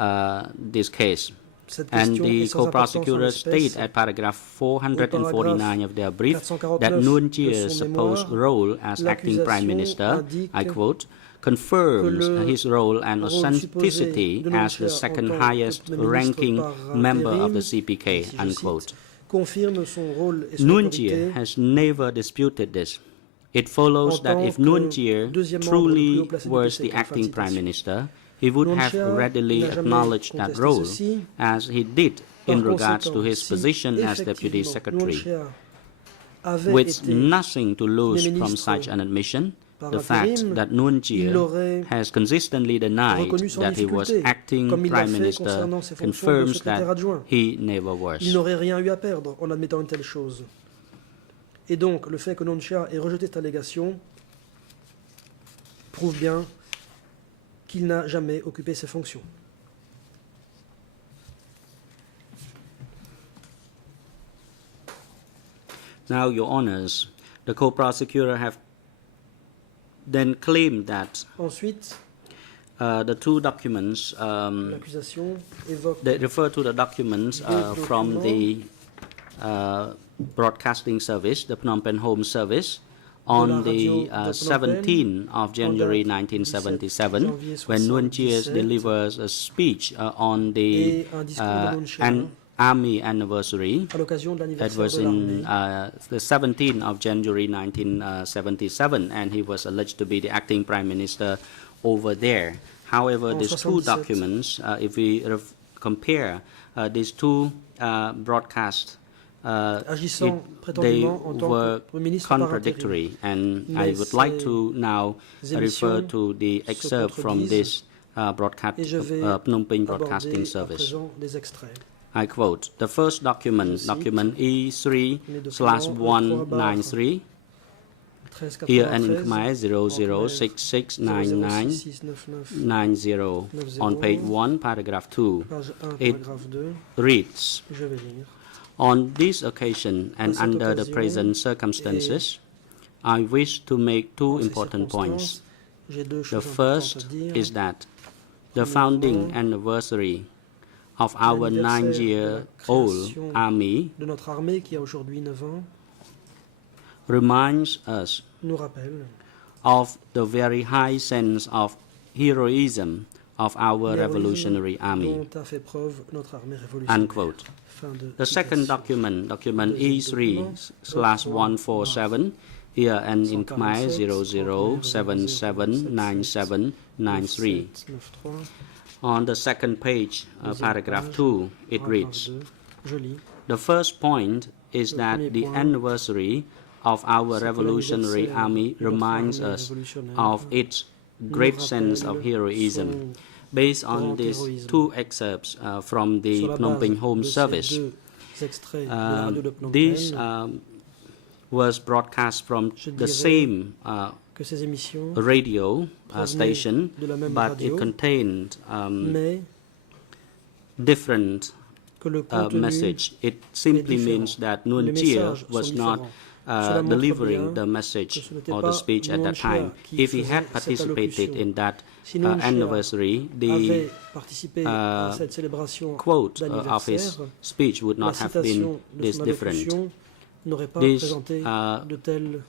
this case. cette And question the est sans importance en co-prosecutors l'espèce. state at paragraph 449 of their brief 449 that Nuon de Chea's son supposed mémoire, role as acting Prime Minister, indique I quote, confirms que le his role and rôle supposé authenticity de Nuon as the Chea en second tant que highest Premier ministre ranking par member of intérim, the CPK, si je unquote. cite, confirme son rôle et son Nuon autorité Chea has never disputed this. It follows en that tant if que Nuon Chea deuxième membre le plus truly haut placé du was the PCK. acting Fin de Prime citation. Minister, he would Nuon have Chea readily n'a jamais acknowledged that contesté role, ceci. as he did Par in regards to conséquent, his si position as Deputy effectivement Secretary. Nuon Chea avait With été nothing to lose Premier from ministre such an admission, par the fact intérim, that Nuon il Chea l'aurait has consistently denied reconnu sans that he was difficulté, acting comme il l'a Prime fait Minister concernant ses fonctions de confirms secrétaire that adjoint. he never was. Il n'aurait rien eu à perdre en admettant une telle chose. Et donc, le fait que Nuon Chea ait rejeté cette allégation prouve bien qu'il n'a jamais occupé ces fonctions. Now, Your Honours, the co-prosecutor have then claimed that Ensuite, the two documents, L'accusation évoque they refer to the documents from the broadcasting service, the Phnom Penh Home Service, on the 17th of January 1977, when Nuon Chea delivers a speech on the Army anniversary. à l'occasion de That l'anniversaire was de in l'armée. the 17th of January 1977, and he was alleged to be the acting prime minister over there. However, En these two 77. documents, if we compare these two broadcasts, Agissant they prétendument en tant were que Premier ministre par intérim. contradictory, and I Mais would like ces to now refer émissions to the se excerpt from contredisent, this broadcast, Et je vais Phnom Penh aborder Broadcasting à Service. présent des extraits. I quote, the first document, Je cite, document les documents E3/193, here and in 1393, Khmer 00669990 on page 1, paragraph 2. page 1, It paragraphe 2. reads, Je vais lire. on this occasion and cette under the occasion present circumstances, I wish to make two Dans ces important points. circonstances, j'ai deux The choses importantes first à dire. is that the founding anniversary of our L'anniversaire de la 9-year-old création army de notre armée qui a aujourd'hui 9 ans reminds us nous rappelle of the very high sense of heroism of our l'héroïsme revolutionary army. dont a fait preuve notre armée révolutionnaire. Unquote. Fin de The second citation. document, document Deuxième document, E3/147, here and in Khmer 00779793. 93, On the second page, deuxième paragraph page, 2, it paragraphe reads, 2. Je lis. the first point is Le that premier the point, anniversary of our c'est que revolutionary l'anniversaire army de notre reminds armée us révolutionnaire of its nous great rappelle sense of heroism. son Based on grand these héroïsme. two excerpts from the Sur la Phnom base Penh Home de ces Service, deux extraits de la radio de Phnom this Penh, was broadcast from Je the dirais same que ces émissions radio provenaient station, de la même but radio, it contained mais different que le contenu message. It simply différent. means that Les Nuon Chea messages was sont not différents. Cela montre delivering bien the message que ce n'était or pas the speech at Nuon that time. Chea qui If he had faisait cette participated allocution. in that Si Nuon Chea anniversary, the avait participé à cette célébration quote of his d'anniversaire, speech would la not have been citation de this son different. allocution n'aurait pas This, présenté de telles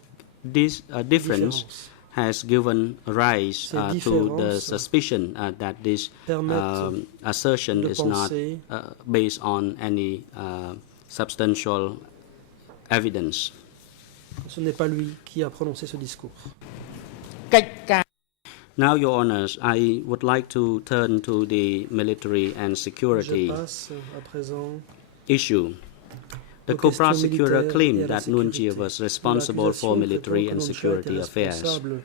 This difference différences. has given rise Ces to the différences suspicion that this permettent assertion de is not penser based on any substantial evidence. Ce n'est pas lui qui a prononcé ce discours. Now, Your Honors, I would like to turn to the military and Je security passe à présent issue. The aux questions co-prosecutor militaires et claimed à la that Nuon Chea sécurité. was responsible for L'accusation military prétend and que Nuon Chea security était affairs. responsable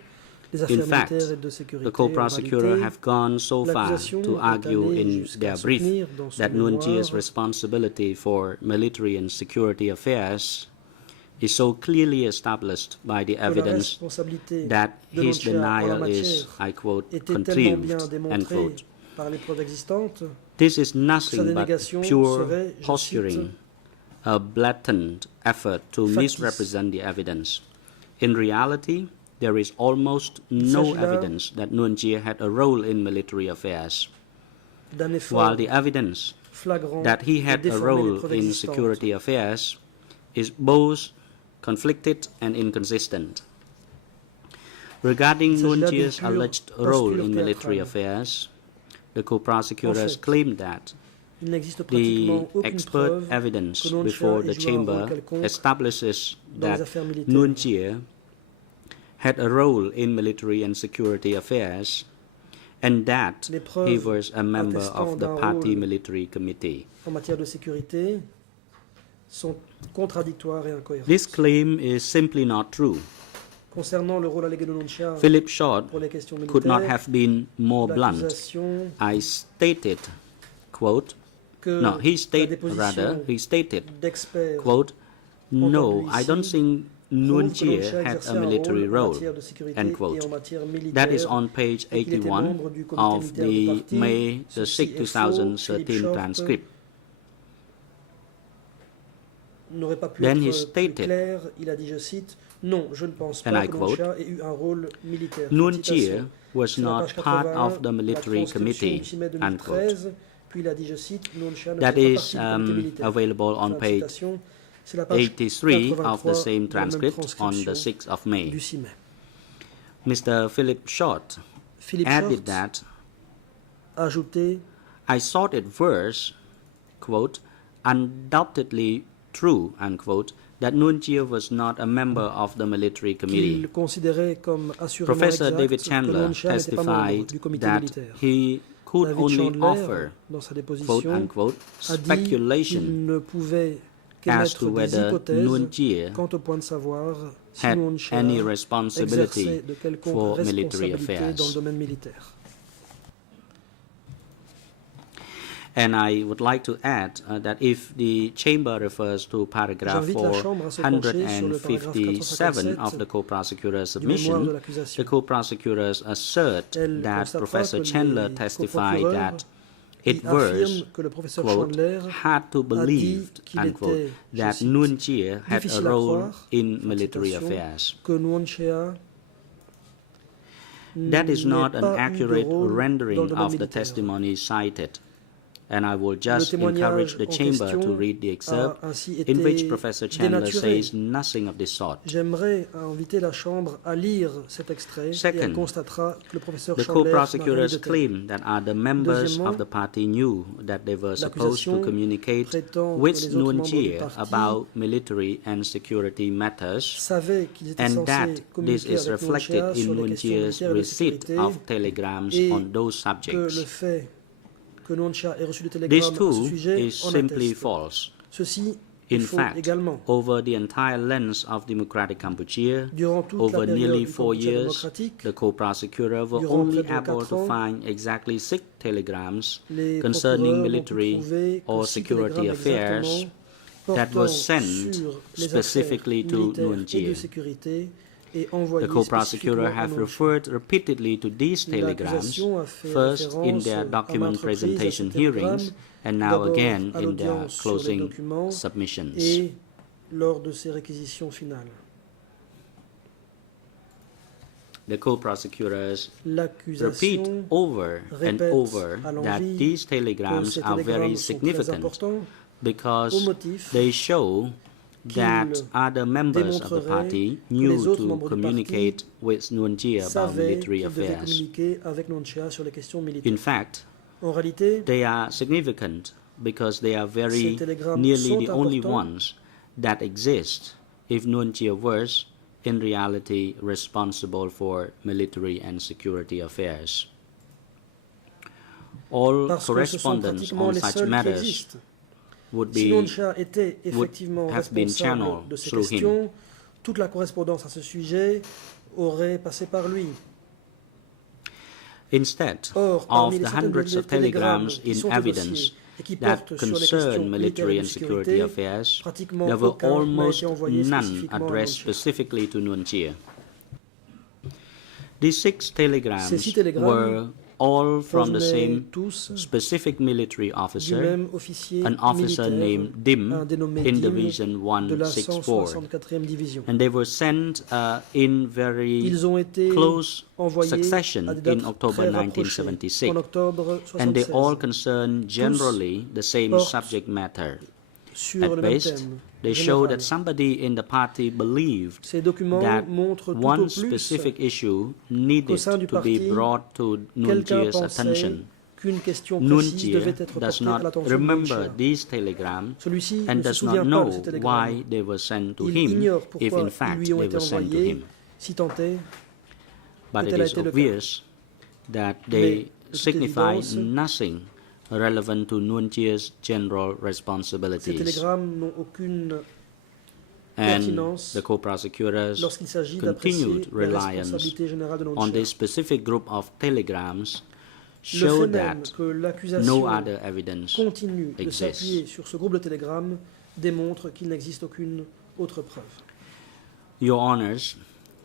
des In affaires fact, militaires et de sécurité. the co-prosecutor En réalité, have gone so far l'accusation to est argue allée in jusqu'à their brief soutenir dans son that Nuon Chea's mémoire responsibility for military and security affairs is so clearly established by the que la evidence responsabilité that de his Nuon Chea en la denial is, matière I quote, était tellement bien contrived, end démontrée quote. par les preuves existantes. This is Sa nothing but dénégation pure serait, je posturing, cite, a blatant effort to factice. misrepresent the evidence. In reality, there is almost no s'agit là evidence that Nuon Chea had a role in military affairs, d'un effort while the evidence flagrant that he de had a déformer les role preuves in existantes. security affairs is both conflicted and inconsistent. Regarding Il s'agit Nuon là d'une Chea's pure alleged role posture in military théâtrale. affairs, the co-prosecutors En fait, claimed that Il n'existe the pratiquement aucune expert preuve evidence que Nuon Chea before ait the joué un rôle chamber quelconque establishes dans les that affaires militaires. Nuon Chea had a role in military and security affairs and that Les he preuves was a member attestant of the d'un party rôle military committee. en matière de sécurité sont contradictoires et incohérentes. This claim is simply not true. Concernant le rôle allégué de Nuon Chea Philip Short pour les questions could not militaires, have been more blunt. l'accusation I stated, quote, que no, he la stated, déposition rather, he stated, d'experts quote, no, entendu I don't ici think Nuon prouve que Nuon Chea Chea had exerçait a un military rôle en role, matière de sécurité end et quote. en matière That is militaire on page et qu'il était 81 membre du comité of militaire du the parti. May the Ceci 6th, est faux. Philippe 2013 Short transcript. n'aurait pas pu Then he être plus stated, clair. Il a dit, je cite, non, je ne pense and pas I que Nuon quote, Chea ait eu un rôle militaire. Nuon Fin de citation. Chea was C'est la not page part 81, of the la military transcription committee, du 6 mai unquote. 2013. Puis il a dit, je cite, Nuon Chea ne That faisait pas is partie du comité militaire. available on Fin de page citation. C'est la page 83 of 83 the same de la même transcript on transcription the 6th of May. du 6 mai. Mr. Philip Short Philippe added Short that, a ajouté, I thought it was, quote, undoubtedly true, unquote, that Nuon Chea was not a member of the military committee. qu'il considérait comme assurément Professor exact David que Chandler Nuon Chea n'était pas membre testified du comité that militaire. he could David only Chandler, offer, dans sa quote déposition, unquote, a dit speculation qu'il ne pouvait as qu'émettre to des whether hypothèses Nuon Chea quant au point de savoir si had Nuon Chea any responsibility exerçait de quelconque for military responsabilité affairs. dans le domaine militaire. And I would like to add that if the chamber refers to paragraph J'invite la Chambre à se pencher sur le paragraphe 457 of 457 the co-prosecutor's du mémoire de submission, the l'accusation. co-prosecutors assert Elle that constatera Professor que Chandler les testified coprocureurs that it qui affirme was, que le professeur quote, Chandler had to a dit believe, qu'il unquote, était, je that cite, Nuon Chea had a difficile à role croire, in fin de military citation, affairs. que Nuon Chea That is not n'ait an pas eu de accurate rôle dans le rendering domaine of the militaire. testimony cited, and I will Le just encourage témoignage the en chamber to question read the excerpt a ainsi in which été Professor Chandler dénaturé. says nothing of this sort. J'aimerais inviter la Chambre à lire cet extrait et elle Second, constatera que le professeur The Chandler n'a rien co-prosecutors de tel. claim that other members Deuxièmement, of the party knew that they were supposed to l'accusation communicate prétend que with les autres Nuon membres du Chea parti about military and security matters, savaient qu'ils étaient and that censés this communiquer is avec Nuon reflected Chea sur in les Nuon questions Chea's militaires et de receipt sécurité of telegrams et on those que le subjects. fait que Nuon Chea ait reçu des This télégrammes à ce too sujet is en simply atteste. false. Ceci In est faux fact, également. over the entire length of democratic Kampuchea, Durant toute over la période nearly du 4 Cambodge years, démocratique, the co-prosecutor were durant only près de able 4 to ans, find exactly 6 telegrams les concerning procureurs n'ont pu military prouver que or 6 security télégrammes affairs exactement that portant was sent sur les specifically affaires to militaires Nuon et de Chea. sécurité et The envoyés co-prosecutor spécifiquement à have Nuon Chea. referred repeatedly to these telegrams, L'accusation a fait first in référence their à document maintes reprises à ces presentation télégrammes, hearings and now d'abord again à in their l'audience sur les closing documents submissions. et lors de ses réquisitions finales. The co-prosecutors repeat L'accusation over and répète over à that l'envi these que telegrams ces are very télégrammes sont très significant importants au because motif they show that qu'ils other members of the démontreraient party que knew les autres to membres du communicate with Nuon Chea about savaient military qu'ils devaient affairs. communiquer avec Nuon Chea sur les questions In militaires. fact, En réalité, they are significant because they are ces very télégrammes nearly sont the only importants ones that exist if Nuon Chea was in reality responsible for military and security affairs. All parce que ce sont correspondence pratiquement on les such seuls qui matters existent. would Si Nuon be Chea était effectivement have been responsable channeled de ces through him. questions, toute la correspondance à ce sujet aurait passé par lui. instead Or, of parmi the les centaines hundreds de of télégrammes telegrams qui in sont au evidence dossier et qui that portent sur les questions concern militaires military et de and security sécurité, affairs, pratiquement there were aucun n'a almost été envoyé none spécifiquement à Nuon addressed Chea. specifically to Nuon Chea. These 6 telegrams Ces 6 télégrammes were all from the provenaient same tous specific military du officer, même officier an officer militaire, named Dim un dénommé in Dim Division de la 164. 164e division. And they were sent in very Ils ont été close envoyés succession à des dates in October très rapprochées, 1976. en octobre And they 76, all concern generally the same portent subject matter. sur At le même best, thème. they show général. that somebody in the party believed Ces documents that montrent tout one au plus specific issue qu'au needed sein du to be parti, brought to Nuon quelqu'un Chea's pensait attention. qu'une question Nuon précise Chea devait être does portée à not l'attention de Nuon remember Chea. these telegrams Celui-ci and ne se does not souvient pas know de ces télégrammes. why they were sent to Il him ignore if pourquoi in ils fact lui ont they été were sent to envoyés, him. si tant est. But que it tel a is été le cas. obvious that Mais, they de toute signify évidence, nothing relevant to Nuon Chea's general Ces responsibilities. télégrammes n'ont aucune And pertinence the co-prosecutors lorsqu'il s'agit d'apprécier continued la reliance responsabilité générale de Nuon on Chea. this specific group of telegrams Le show fait même that que no l'accusation other evidence continue de exists. s'appuyer sur ce groupe de télégrammes démontre qu'il n'existe aucune autre preuve. Your Honors,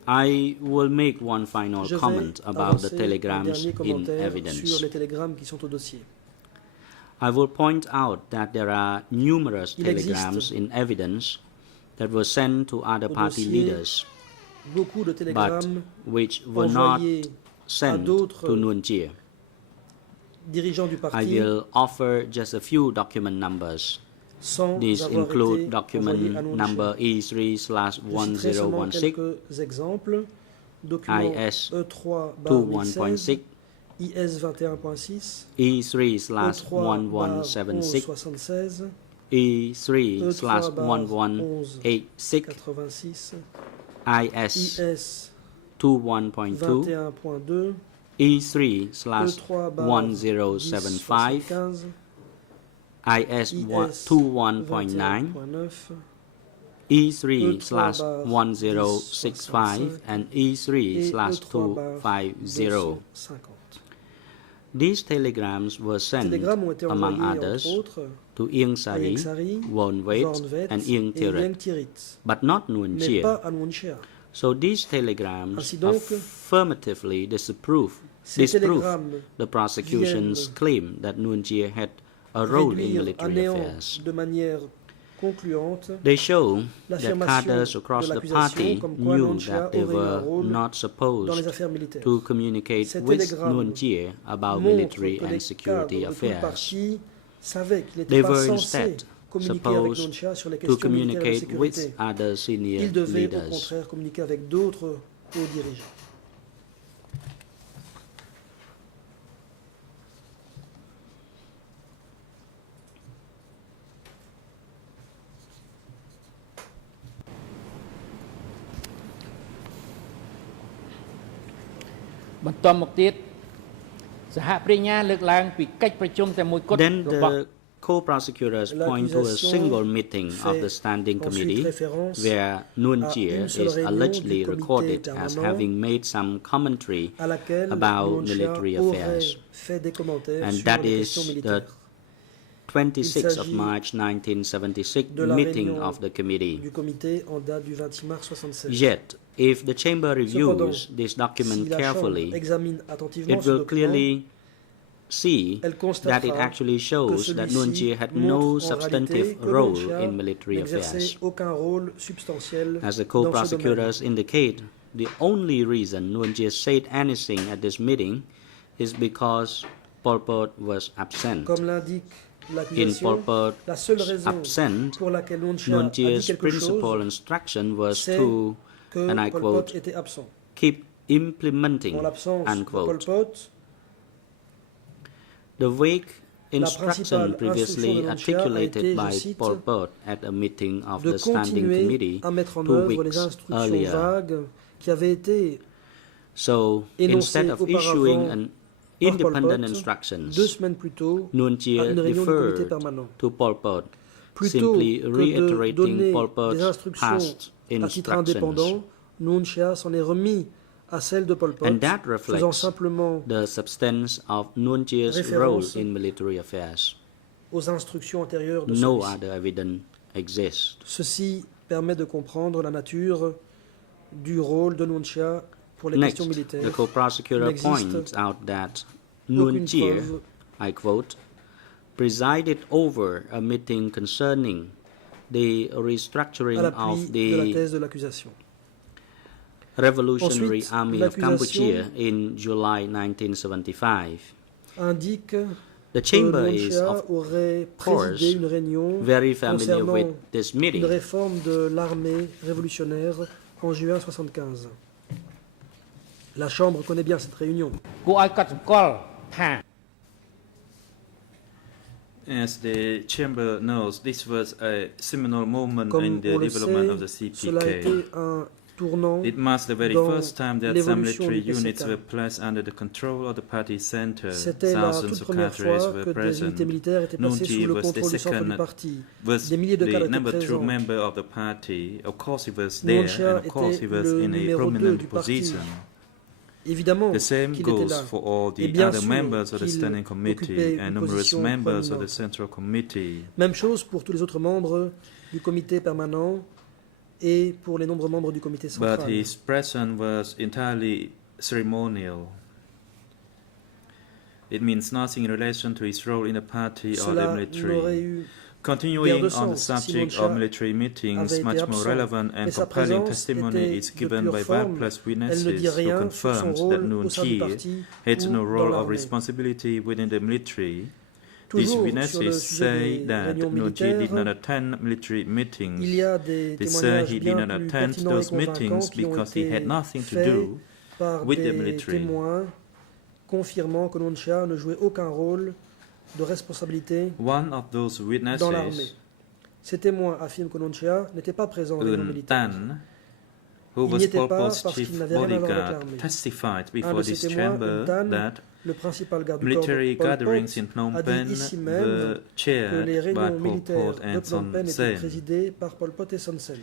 I will make one final Je vais comment about the avancer un telegrams dernier in commentaire sur evidence. les télégrammes qui sont au dossier. I will point out that there are numerous Il telegrams existe in evidence that were sent to other au party dossier leaders, beaucoup de but télégrammes which were not envoyés à sent d'autres to Nuon Chea. dirigeants du I parti will offer just a few document numbers. sans These avoir include été document envoyés à Nuon number Chea. Je citerai seulement E3/1016, quelques exemples. Document IS E3/1016, 21.6, IS 21.6, E3/1176, E3/1176, E3/1186, 86, IS IS 21.2, 21.2, E3/1075, E3/1075, IS IS 21.9, 21.9, E3/1065, and et E3/250. E3/250. These telegrams were Ces sent, télégrammes ont été among envoyés, others, entre autres, to Ieng à Sari, Ieng Sari, Wonwet, Vornvet and Ieng et Ieng Tiret, Tirit, but not Nuon mais Chea. pas à Nuon Chea. So these telegrams Ainsi donc, affirmatively disprove Ces télégrammes the prosecution's viennent claim that Nuon Chea had a role in réduire à military néant affairs. de manière concluante They show that l'affirmation cadres de across the l'accusation party comme quoi knew Nuon Chea that they aurait eu un were rôle not dans les supposed affaires militaires. to communicate Ces with télégrammes Nuon Chea about montre military que and les security cadres de tout le affairs. parti savaient qu'il They n'était pas were censé instead communiquer avec Nuon supposed Chea sur les to questions militaires et de communicate with sécurité. other senior Il devait au leaders. contraire communiquer avec d'autres hauts dirigeants. Then the co-prosecutors point to a single meeting of the Standing Committee where Nuon à Chea une seule is réunion allegedly du comité recorded as permanent having made some commentary à laquelle about Nuon Chea military aurait affairs. fait des commentaires And sur that les is questions the militaires. 26th of s'agit March 1976 de la meeting réunion of the committee. du comité en date du 26 mars 1976. Yet, if the chamber Cependant, reviews this si document la Chambre carefully, examine attentivement it ce will document, clearly see elle that it constatera actually shows que that Nuon celui-ci Chea had montre no en réalité substantive que Nuon role Chea in military n'exerçait affairs. aucun rôle substantiel As the dans ce domaine. co-prosecutors indicate, the only reason Nuon Chea said anything at this meeting is because Pol Pot was absent. Comme l'indique In l'accusation, Pol la seule Pot's raison absence, pour laquelle Nuon Chea Nuon a dit Chea's quelque principal chose, instruction was c'est to, que and I Pol quote, Pot était absent. keep implementing, En l'absence de Pol unquote. Pot, The vague la instruction principale previously instruction de Nuon Chea a articulated été, je by cite, Pol Pot at a meeting of de the Standing continuer Committee à mettre en 2 œuvre les weeks instructions earlier. vagues qui avaient été So, énoncées instead of auparavant issuing an par Pol independent Pot instructions, 2 semaines plus tôt Nuon à Chea une réunion du comité deferred permanent. to Pol Pot, Plutôt simply que de reiterating donner Pol des Pot's instructions past à titre instructions. indépendant, Nuon Chea s'en est remis à celle de Pol Pot, And that faisant reflects simplement the substance of Nuon Chea's role référence in military affairs. aux instructions antérieures de No celui-ci. other evidence exists. Ceci permet de comprendre la nature du rôle de Nuon Chea pour les Next, questions militaires. the co-prosecutor n'existe points out that Nuon aucune Chea, preuve I quote, presided over a meeting concerning the à restructuring l'appui of de la the thèse de l'accusation. Revolutionary Ensuite, Army of l'accusation Cambodia in July 1975. Indique The que chamber Nuon is, Chea of aurait course, présidé une réunion very familiar concernant with this une meeting. réforme de l'armée révolutionnaire en juin 1975. La Chambre connaît bien cette réunion. គួរឲ្យកត់សម្គាល់ថា As the chamber knows, this was a seminal moment Comme in the on le development of the sait, cela a CPK. été un tournant It marks the very dans first time that some l'évolution military du PCK. units were placed under the control of the party center. C'était la Thousands toute of première cadres fois were que des present. unités militaires étaient Nuon placées Chea sous le was the contrôle du centre du second, parti. was Des milliers de the cadres étaient number 2 présents. member of the party. Of course he was Nuon there, Chea and of course he était was le in a numéro 2 prominent du parti. position. Évidemment The same qu'il était goes là. for all Et the bien other sûr members of the qu'il standing occupait committee une and numerous position members of the prominente. central committee. Même chose pour tous les autres membres du comité permanent et pour les nombreux membres du comité But central. his presence was entirely ceremonial. It means nothing in relation to his role in the party or the Cela n'aurait military. eu Continuing guère de on the sens si subject Nunchia of military meetings, avait été much more absent, relevant and mais sa compelling présence testimony était is de given pure by forme. various Elle ne dit witnesses who rien sur son confirmed that rôle Nuon au sein du Chea parti had ou no dans role of l'armée. responsibility within the military. These Toujours sur le witnesses sujet say des that réunions Nuon Chea did not militaires, attend military meetings. il y a des They say témoignages he did bien not plus attend pertinents et those convaincants meetings qui ont because he été had nothing to faits do par with the des military. témoins confirmant que Nunchia ne jouait aucun rôle de responsabilité One of those dans l'armée. witnesses, Ces témoins affirment que Nunchia n'était pas présent aux réunions Un militaires. Tan, who Il was n'y était Pol pas Pot's parce chief qu'il n'avait rien à voir avec bodyguard, l'armée. testified Un before de ces this témoins, chamber Un Tan, that le principal garde du military corps de Pol gatherings Pot, in Phnom a dit Penh ici même were que chaired les by réunions Pol militaires Pot de and Phnom Son Penh étaient Sen. présidées par Pol Pot et Son Sen.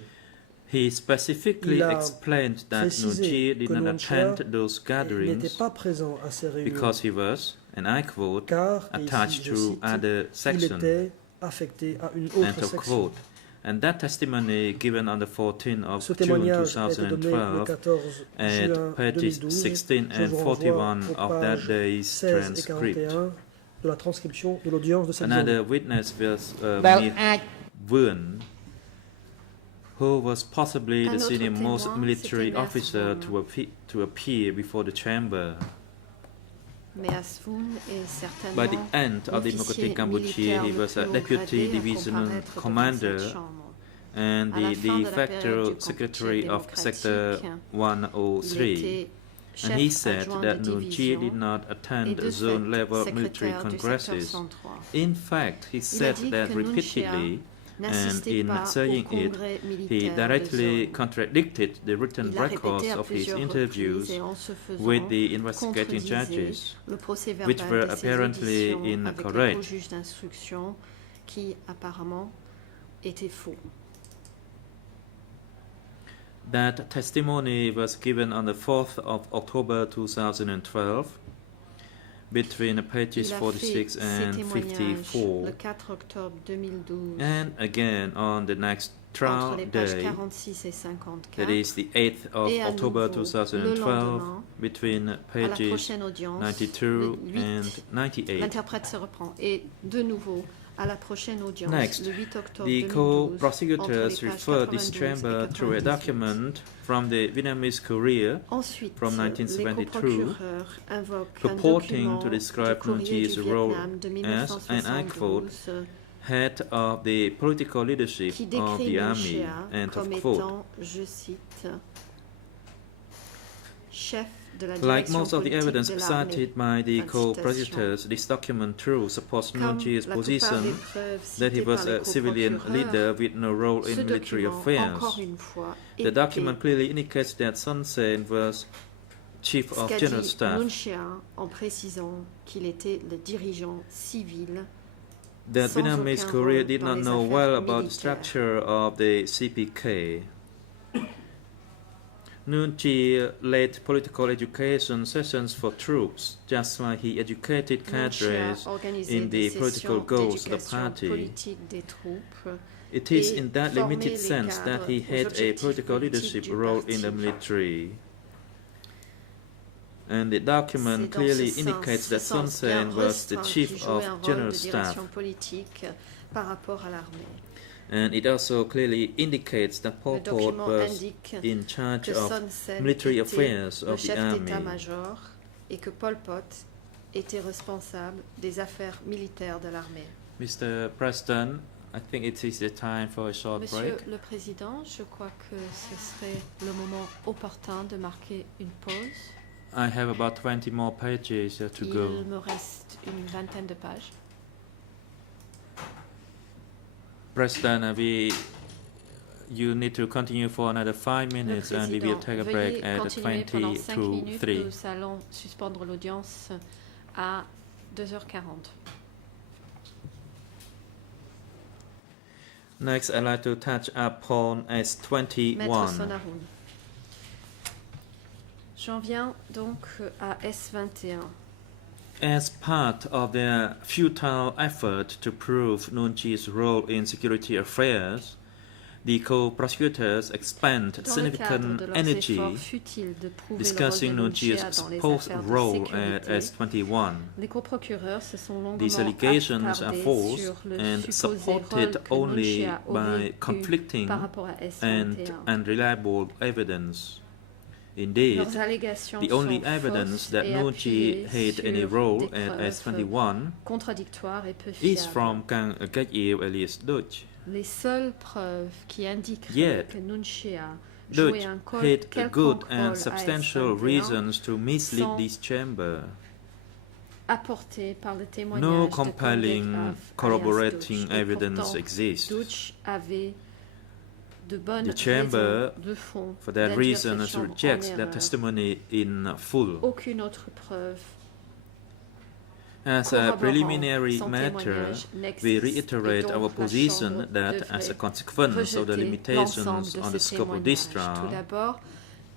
He specifically Il a explained that Nuon précisé Chea did que not Nuon Chea attend those n'était gatherings pas présent à ces réunions because he was, and I quote, car, et ici attached je to cite, other il section, était affecté à une end autre of section. quote. And that testimony given on the 14th of Ce June témoignage a été donné le 2012 14 at juin pages 2012. 16 Je and vous renvoie 41 aux of that pages day's 16 et transcript. 41 de la transcription de l'audience de cette Another journée. witness was ដែល Miss អាច Vun, who was possibly Un the autre senior most témoin, military c'était Meas officer Vun. to appear before the chamber. Meas Vun est By the certainement end of the l'officier Democratic Cambodia, militaire he le was a plus haut deputy gradé à divisional comparaître devant commander cette chambre. and À la the fin de de la période facto du secretary Campuchia of Sector démocratique, Il 103. était And he chef said adjoint that de Nuon Chea division did not et attend de zone fait level military secrétaire du secteur congresses. 103. In fact, he Il a said dit that que Nuon Chea repeatedly, and n'assistait in pas au saying it, congrès he militaire de directly zone. contradicted the written Il l'a records répété à of his plusieurs interviews reprises et en se faisant with the investigating contredisait judges, le procès which verbal were de ses apparently auditions avec les incorrect. co-juges d'instruction qui apparemment étaient faux. That testimony was given on the 4th of October 2012 between pages Il a fait 46 ses and témoignages 54, le 4 octobre 2012 and again on the next entre trial les pages day, 46 et 54 that is the 8th of et à October nouveau, le 2012, lendemain, between à la pages prochaine audience, 92 le 8, and 98. l'interprète se reprend. Et de nouveau, à la prochaine audience, Next, le 8 octobre The 2012, entre co-prosecutors les pages referred this 92 et chamber through a 98. document from the Vietnamese Courier Ensuite, from les 1972 coprocureurs invoquent un purporting document to describe du courrier Nuon Chea's du role Vietnam de as, and I quote, 1972 head of the political leadership qui of décrit the Nuon army, Chea end comme of quote. étant, je cite, chef de la Like direction most of the politique evidence de l'armée. cited by the Fin de co-prosecutors, this document true supports Nuon Comme Chea's la plupart position des preuves that he citées was par les a civilian coprocureurs, leader with no role ce in military document, affairs. encore une fois, The était document clearly indicates that Son Sen was Chief ce of qu'a General dit Staff, Nuon Chea en précisant qu'il était le dirigeant civil that sans Vietnamese aucun Courier rôle did dans not les know affaires well about the militaires. structure of the CPK. Nuon Chea led political education sessions for troops, just like he educated Nuon Chea cadres organisait in des the political sessions goals of the d'éducation party. politique des troupes. It is et in that former limited les sense that cadres he aux had a objectifs political politiques leadership du role in the parti. military. And the document C'est dans clearly ce indicates that Son sens bien Sen was the restreint chief qui jouait un of rôle General de Staff. direction politique par rapport à l'armée. And it also clearly indicates that Le Pol Pot document was indique in charge que of Son Sen military était affairs le of the chef army. d'état-major et que Pol Pot était responsable des affaires militaires de l'armée. Mr. Preston, I think it is the time for a short Monsieur break. le Président, je crois que ce serait le moment opportun de marquer une pause. I have about 20 more pages to go. Il me reste une vingtaine de pages. Preston, you need to continue for another 5 Le minutes and we will Président, take a veuillez break at continuer 20 pendant 5 to minutes. 3. Nous allons suspendre l'audience à 2h40. Next, I'd like to touch upon Maître S21. Sonaroun. J'en viens donc à S21. As part of their futile effort to prove Nuon Chea's role in security affairs, The co-prosecutors expend Dans le cadre significant de leurs energy efforts futiles de prouver le rôle de discussing Nunchia Nunchia's dans les supposed affaires de role at sécurité, S21. les coprocureurs se sont longuement These allegations are attardés false sur le and supposé supported rôle que only Nunchia aurait by eu conflicting par rapport à and S21. unreliable evidence. Indeed, Leurs allégations the only sont evidence fausses that et Nunchi appuyées had any sur role des at preuves S21 contradictoires et peu is fiables. from Kang Gagil alias Dutch. Les seules preuves qui indiqueraient Yet, que Nunchia Dutch jouait un had a quelconque good rôle and à substantial S21 reasons to mislead sans this chamber. apportées par le témoignage No de compelling Kondegrav corroborating alias Dutch. Et evidence pourtant, exists. Dutch avait de bonnes The chamber, raisons de fond for that d'induire reason, cette chambre en rejects that erreur. testimony in full. Aucune autre preuve As a corroborant preliminary son matter, témoignage we n'existe et reiterate donc our la position chambre that, devrait as a consequence of the rejeter limitations l'ensemble de on ce the scope of this témoignage. Tout trial, d'abord,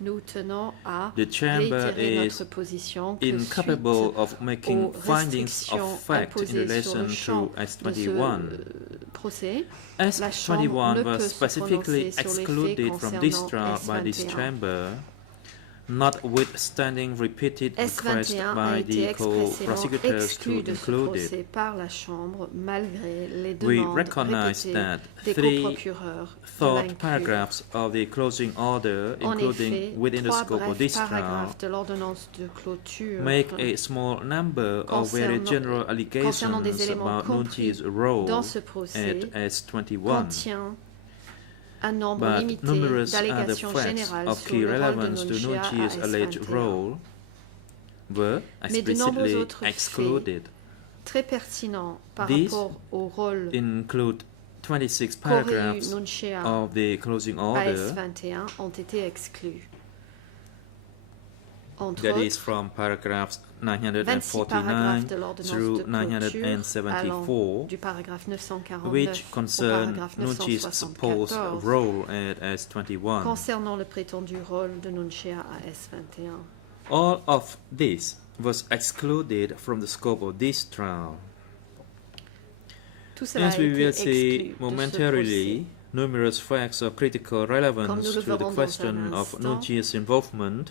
nous tenons à the chamber réitérer is notre position que incapable suite of making aux findings restrictions of fact in imposées sur relation le champ to de ce S21. procès, la Chambre S21 ne was peut se specifically prononcer sur les faits excluded from this concernant trial by this S21. chamber, notwithstanding repeated requests S21 a by été the expressément co-prosecutors to exclu de ce include procès it. par la Chambre malgré les We demandes recognize répétées that des three coprocureurs de thought l'inclure. paragraphs of the closing order, En including effet, within the trois scope of brefs this trial, paragraphes de l'ordonnance de clôture make a small number of very general concernant des allegations éléments about Nunchi's compris role dans ce procès at S21. contient un nombre But limité numerous other d'allégations facts générales of sur key le rôle de relevance to Nunchia à Nunchi's alleged S21. role were Mais de nombreux explicitly autres faits excluded. très pertinents par These rapport au rôle Include 26 qu'aurait eu paragraphs Nunchia of the closing à order, S21 ont été exclus. Entre that autres, is from paragraphs 26 paragraphes 949 de l'ordonnance through de clôture allant 974, du paragraphe 949 which au concern paragraphe Nunchi's 974 supposed role at S21. concernant le prétendu rôle de Nunchia à S21. All of this was excluded from the scope of this trial. Tout cela As a we été will exclu see de ce momentarily, numerous facts of critical relevance Comme nous le to the verrons question dans un of instant, Nunchi's involvement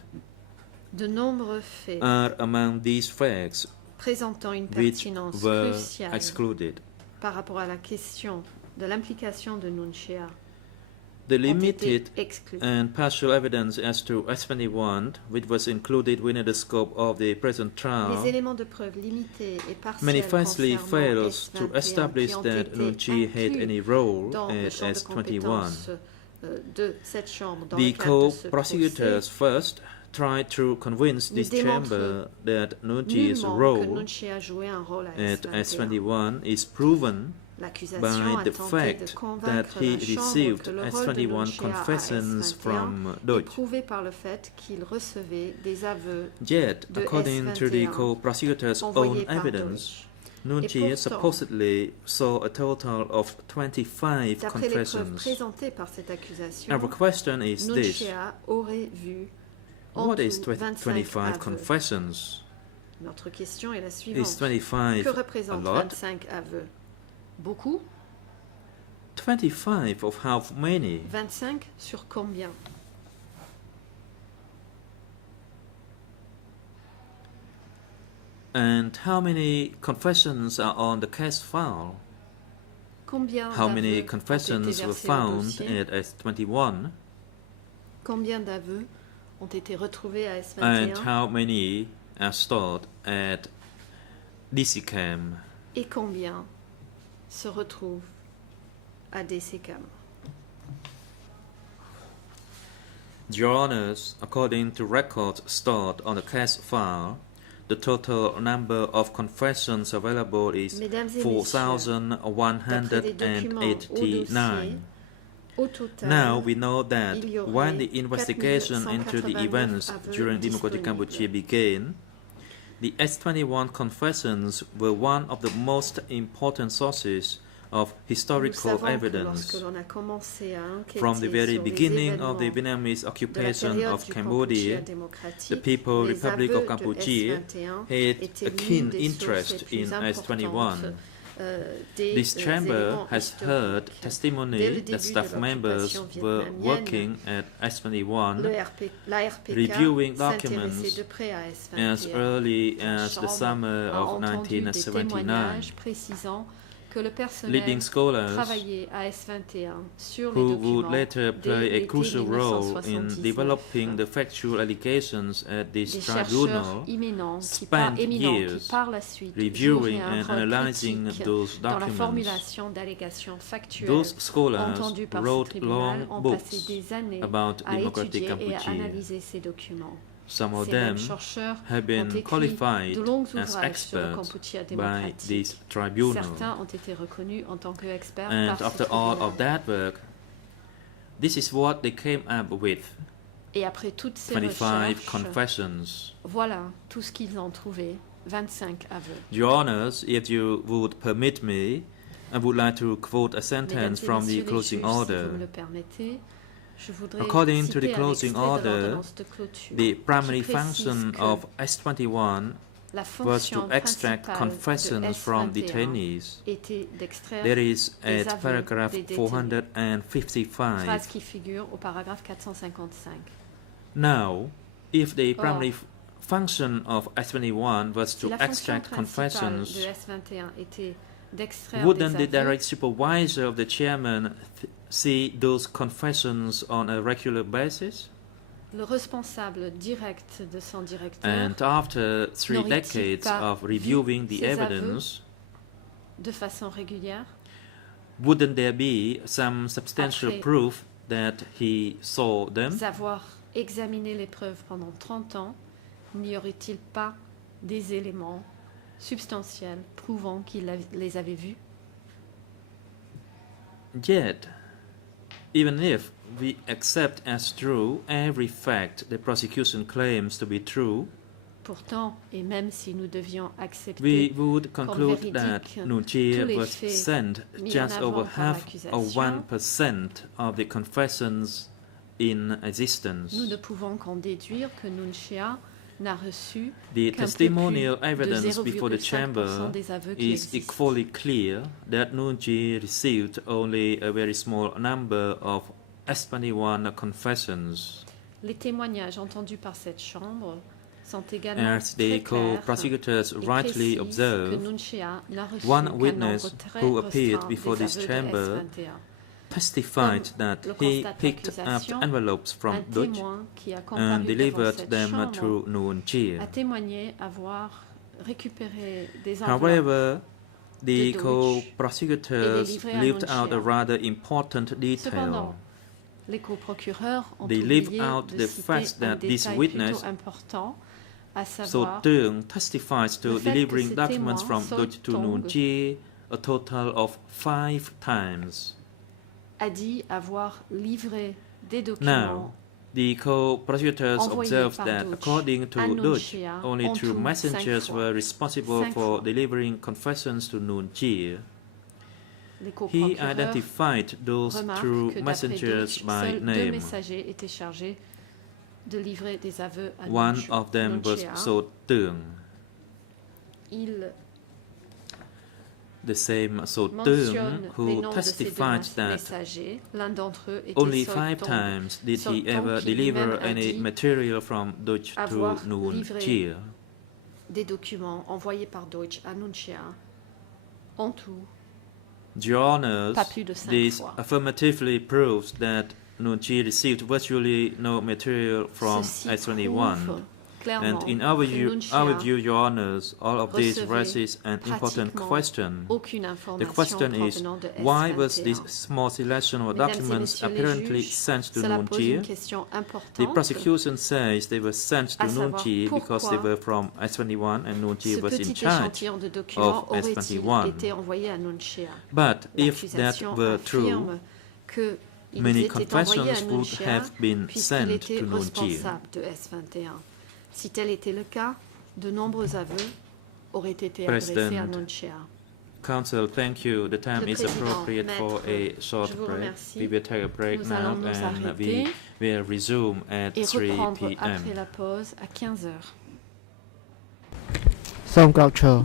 de nombreux faits are among these facts présentant une which pertinence were cruciale excluded. par rapport à la question de l'implication de Nunchia The ont été limited exclus. and partial evidence as to S21, which was included within the scope of the present Les trial, éléments de preuve limités et partiels manifestly concernant fails to S21 establish qui ont that été Nunchi had inclus any role dans le at champ de S21. compétences de cette chambre dans The le cadre de ce co-prosecutors procès first tried to convince ne this démontre chamber that Nunchi's nullement que role Nunchia a joué un rôle à at S21. S21 is proven L'accusation by a the tenté de fact that convaincre he la Chambre received que le rôle de S21 Nunchia à confessions S21 from est Dutch. prouvé par le fait qu'il recevait des aveux Yet, de according to the S21 co-prosecutor's own envoyés par evidence, Dutch. Nunchi pourtant, supposedly saw a total of 25 D'après les preuves confessions. présentées par cette accusation, Our question is this: Nunchia aurait vu en what is tout 25 25 aveux. confessions? Notre question est la Is suivante. 25 Que a représentent lot? 25 aveux? Beaucoup? 25 of how many? 25 sur combien? And how many confessions are on the case file? Combien How many d'aveux ont été confessions were versés au found dossier? at S21? Combien d'aveux ont été retrouvés à And S21? how many are stored at DCCAM? Et combien se retrouvent à DCCAM? Your Honors, according to records stored on the case file, the total number of confessions available is Mesdames et messieurs, d'après les documents au dossier, 4,189. au total, Now we know that il y aurait when the investigation into the 4189 events aveux during Democratic disponibles. Cambodia began, the S21 confessions were one of the most important sources of Nous historical savons que evidence. lorsque l'on a commencé à enquêter From the very sur les beginning of the événements Vietnamese de la occupation période of du Cambodia, Kampuchea démocratique, the People les Republic aveux of de Cambodia S21 had étaient a l'une keen des sources interest les plus in S21. importantes des This chamber éléments has heard historiques. Dès le testimony début that de staff members l'occupation were vietnamienne, working at S21 La RPK reviewing s'intéressait documents de près à as S21. early La as the Chambre summer a of entendu des 1979. témoignages précisant que le personnel Leading scholars travaillait à S21 sur les who documents would later dès play a l'été crucial role in 1979. developing the factual allegations at this Des chercheurs tribunal éminents spent qui years par la suite reviewing joueraient un and rôle analyzing critique those dans la documents. formulation d'allégations factuelles Those scholars entendues par ce wrote tribunal long ont passé books des années about à democratic étudier et à Cambodia. analyser ces documents. Some of Ces them mêmes chercheurs have ont been écrit qualified de longs as ouvrages sur le experts Kampuchea by démocratique. this tribunal. Certains ont été reconnus en tant qu'experts And par ce after all tribunal. of that work, this is what they came up with, Et après toutes ces 25 recherches, confessions. voilà tout ce qu'ils ont trouvé, 25 aveux. Your Honours, if you would permit me, I would like to quote a Mesdames sentence et from the messieurs les closing juges, si order. vous me le permettez, je voudrais According to the citer un closing extrait de order, l'ordonnance de clôture The primary qui précise function que of S21 la was fonction to extract principale confessions de from S21 detainees. était d'extraire That is des at aveux paragraph des détenus. 455. Phrase qui figure au paragraphe 455. Now, if the Or, primary function of S21 was Si to la fonction extract principale confessions, de S21 était d'extraire wouldn't des the aveux, direct supervisor of the chairman see those confessions on a regular basis? le responsable direct de son directeur, And after 3 n'aurait-il decades pas of reviewing vu the ces aveux evidence, de façon régulière, wouldn't there be some substantial Après- proof that he saw them? avoir examiné les preuves pendant 30 ans, n'y aurait-il pas des éléments substantiels prouvant qu'il les avait vus? Yet, even if we accept as true every fact the prosecution claims to be true, Pourtant, et même si nous devions we accepter would conclude that véridique Nunchir tous les was faits sent mis just en avant over par half of l'accusation, 1% of the confessions in existence. nous ne pouvons qu'en déduire que Nunchia n'a reçu The qu'un peu testimonial plus de evidence before the 0,5% chamber des aveux qui is existent. equally clear that Nunchi received only a very small number of S21 confessions. Les témoignages entendus par cette chambre sont également As très the clairs co-prosecutors et rightly précisent que observed, Nunchia n'a reçu one qu'un witness nombre très who appeared restreint before des this aveux de chamber S21. testified that le he constate picked up l'accusation, envelopes from Un Dutch témoin qui a and comparu devant delivered cette them chambre to Nunchir. a témoigné avoir récupéré des enveloppes However, the de Dutch co-prosecutors et les livrés à left out a Nunchia. rather important detail. Cependant, les co-procureurs ont They oublié leave out de the citer fact un that this détail witness, plutôt important, à So savoir Tung testifies to le fait que delivering ce documents témoin, from So Dutch to Tung, Nunchir a total of 5 times. a dit avoir livré des Now, documents the co-prosecutors envoyés observed par that, Dutch according to à Dutch, Nunchia only en 2 tout messengers 5 fois. were responsible 5 for fois. delivering confessions to Nunchir. les He co-procureurs identified those remarquent 2 que d'après messengers Dutch, by seuls 2 name. messagers étaient chargés de livrer des aveux à One Nunchia. of them was So Tung. Il The same So Tung, mentionne les who noms de ces 2 testified that messagers. L'un d'entre eux était only So 5 Tung, times did So he Tung ever qui lui-même deliver a any dit material from Dutch to avoir livré Nunchir. des documents envoyés par Deutsch à Nunchia. En tout, Your Honours, pas plus de 5 this fois. affirmatively proves that Nunchir received virtually no material from Ceci S21. prouve clairement And in our que view, Nunchia Your Honours, all of this recevait raises an important pratiquement question. aucune The information question is, provenant de why was S21. this small selection of Mesdames et documents messieurs les apparently juges, sent to cela pose Nunchir? une question The importante. prosecution says they were sent to à savoir Nunchir because they pourquoi were from S21 and Ce Nunchir was in petit charge. échantillon de documents of aurait-il S21. été envoyé à Nunchia? But if that L'accusation were true, affirme que ils many étaient envoyés à confessions would Nunchia have been puisqu'il sent était to Nunchir. responsable de S21. Si tel était le cas, de nombreux aveux auraient été President, adressés à Nunchia. Counsel, thank you. The time Le is Président, appropriate for Maître, a short je vous break. remercie. We will take a break Nous now allons nous and we arrêter will resume at et 3 reprendre p.m. après la pause à 15 heures. សូមក្រោកឈរ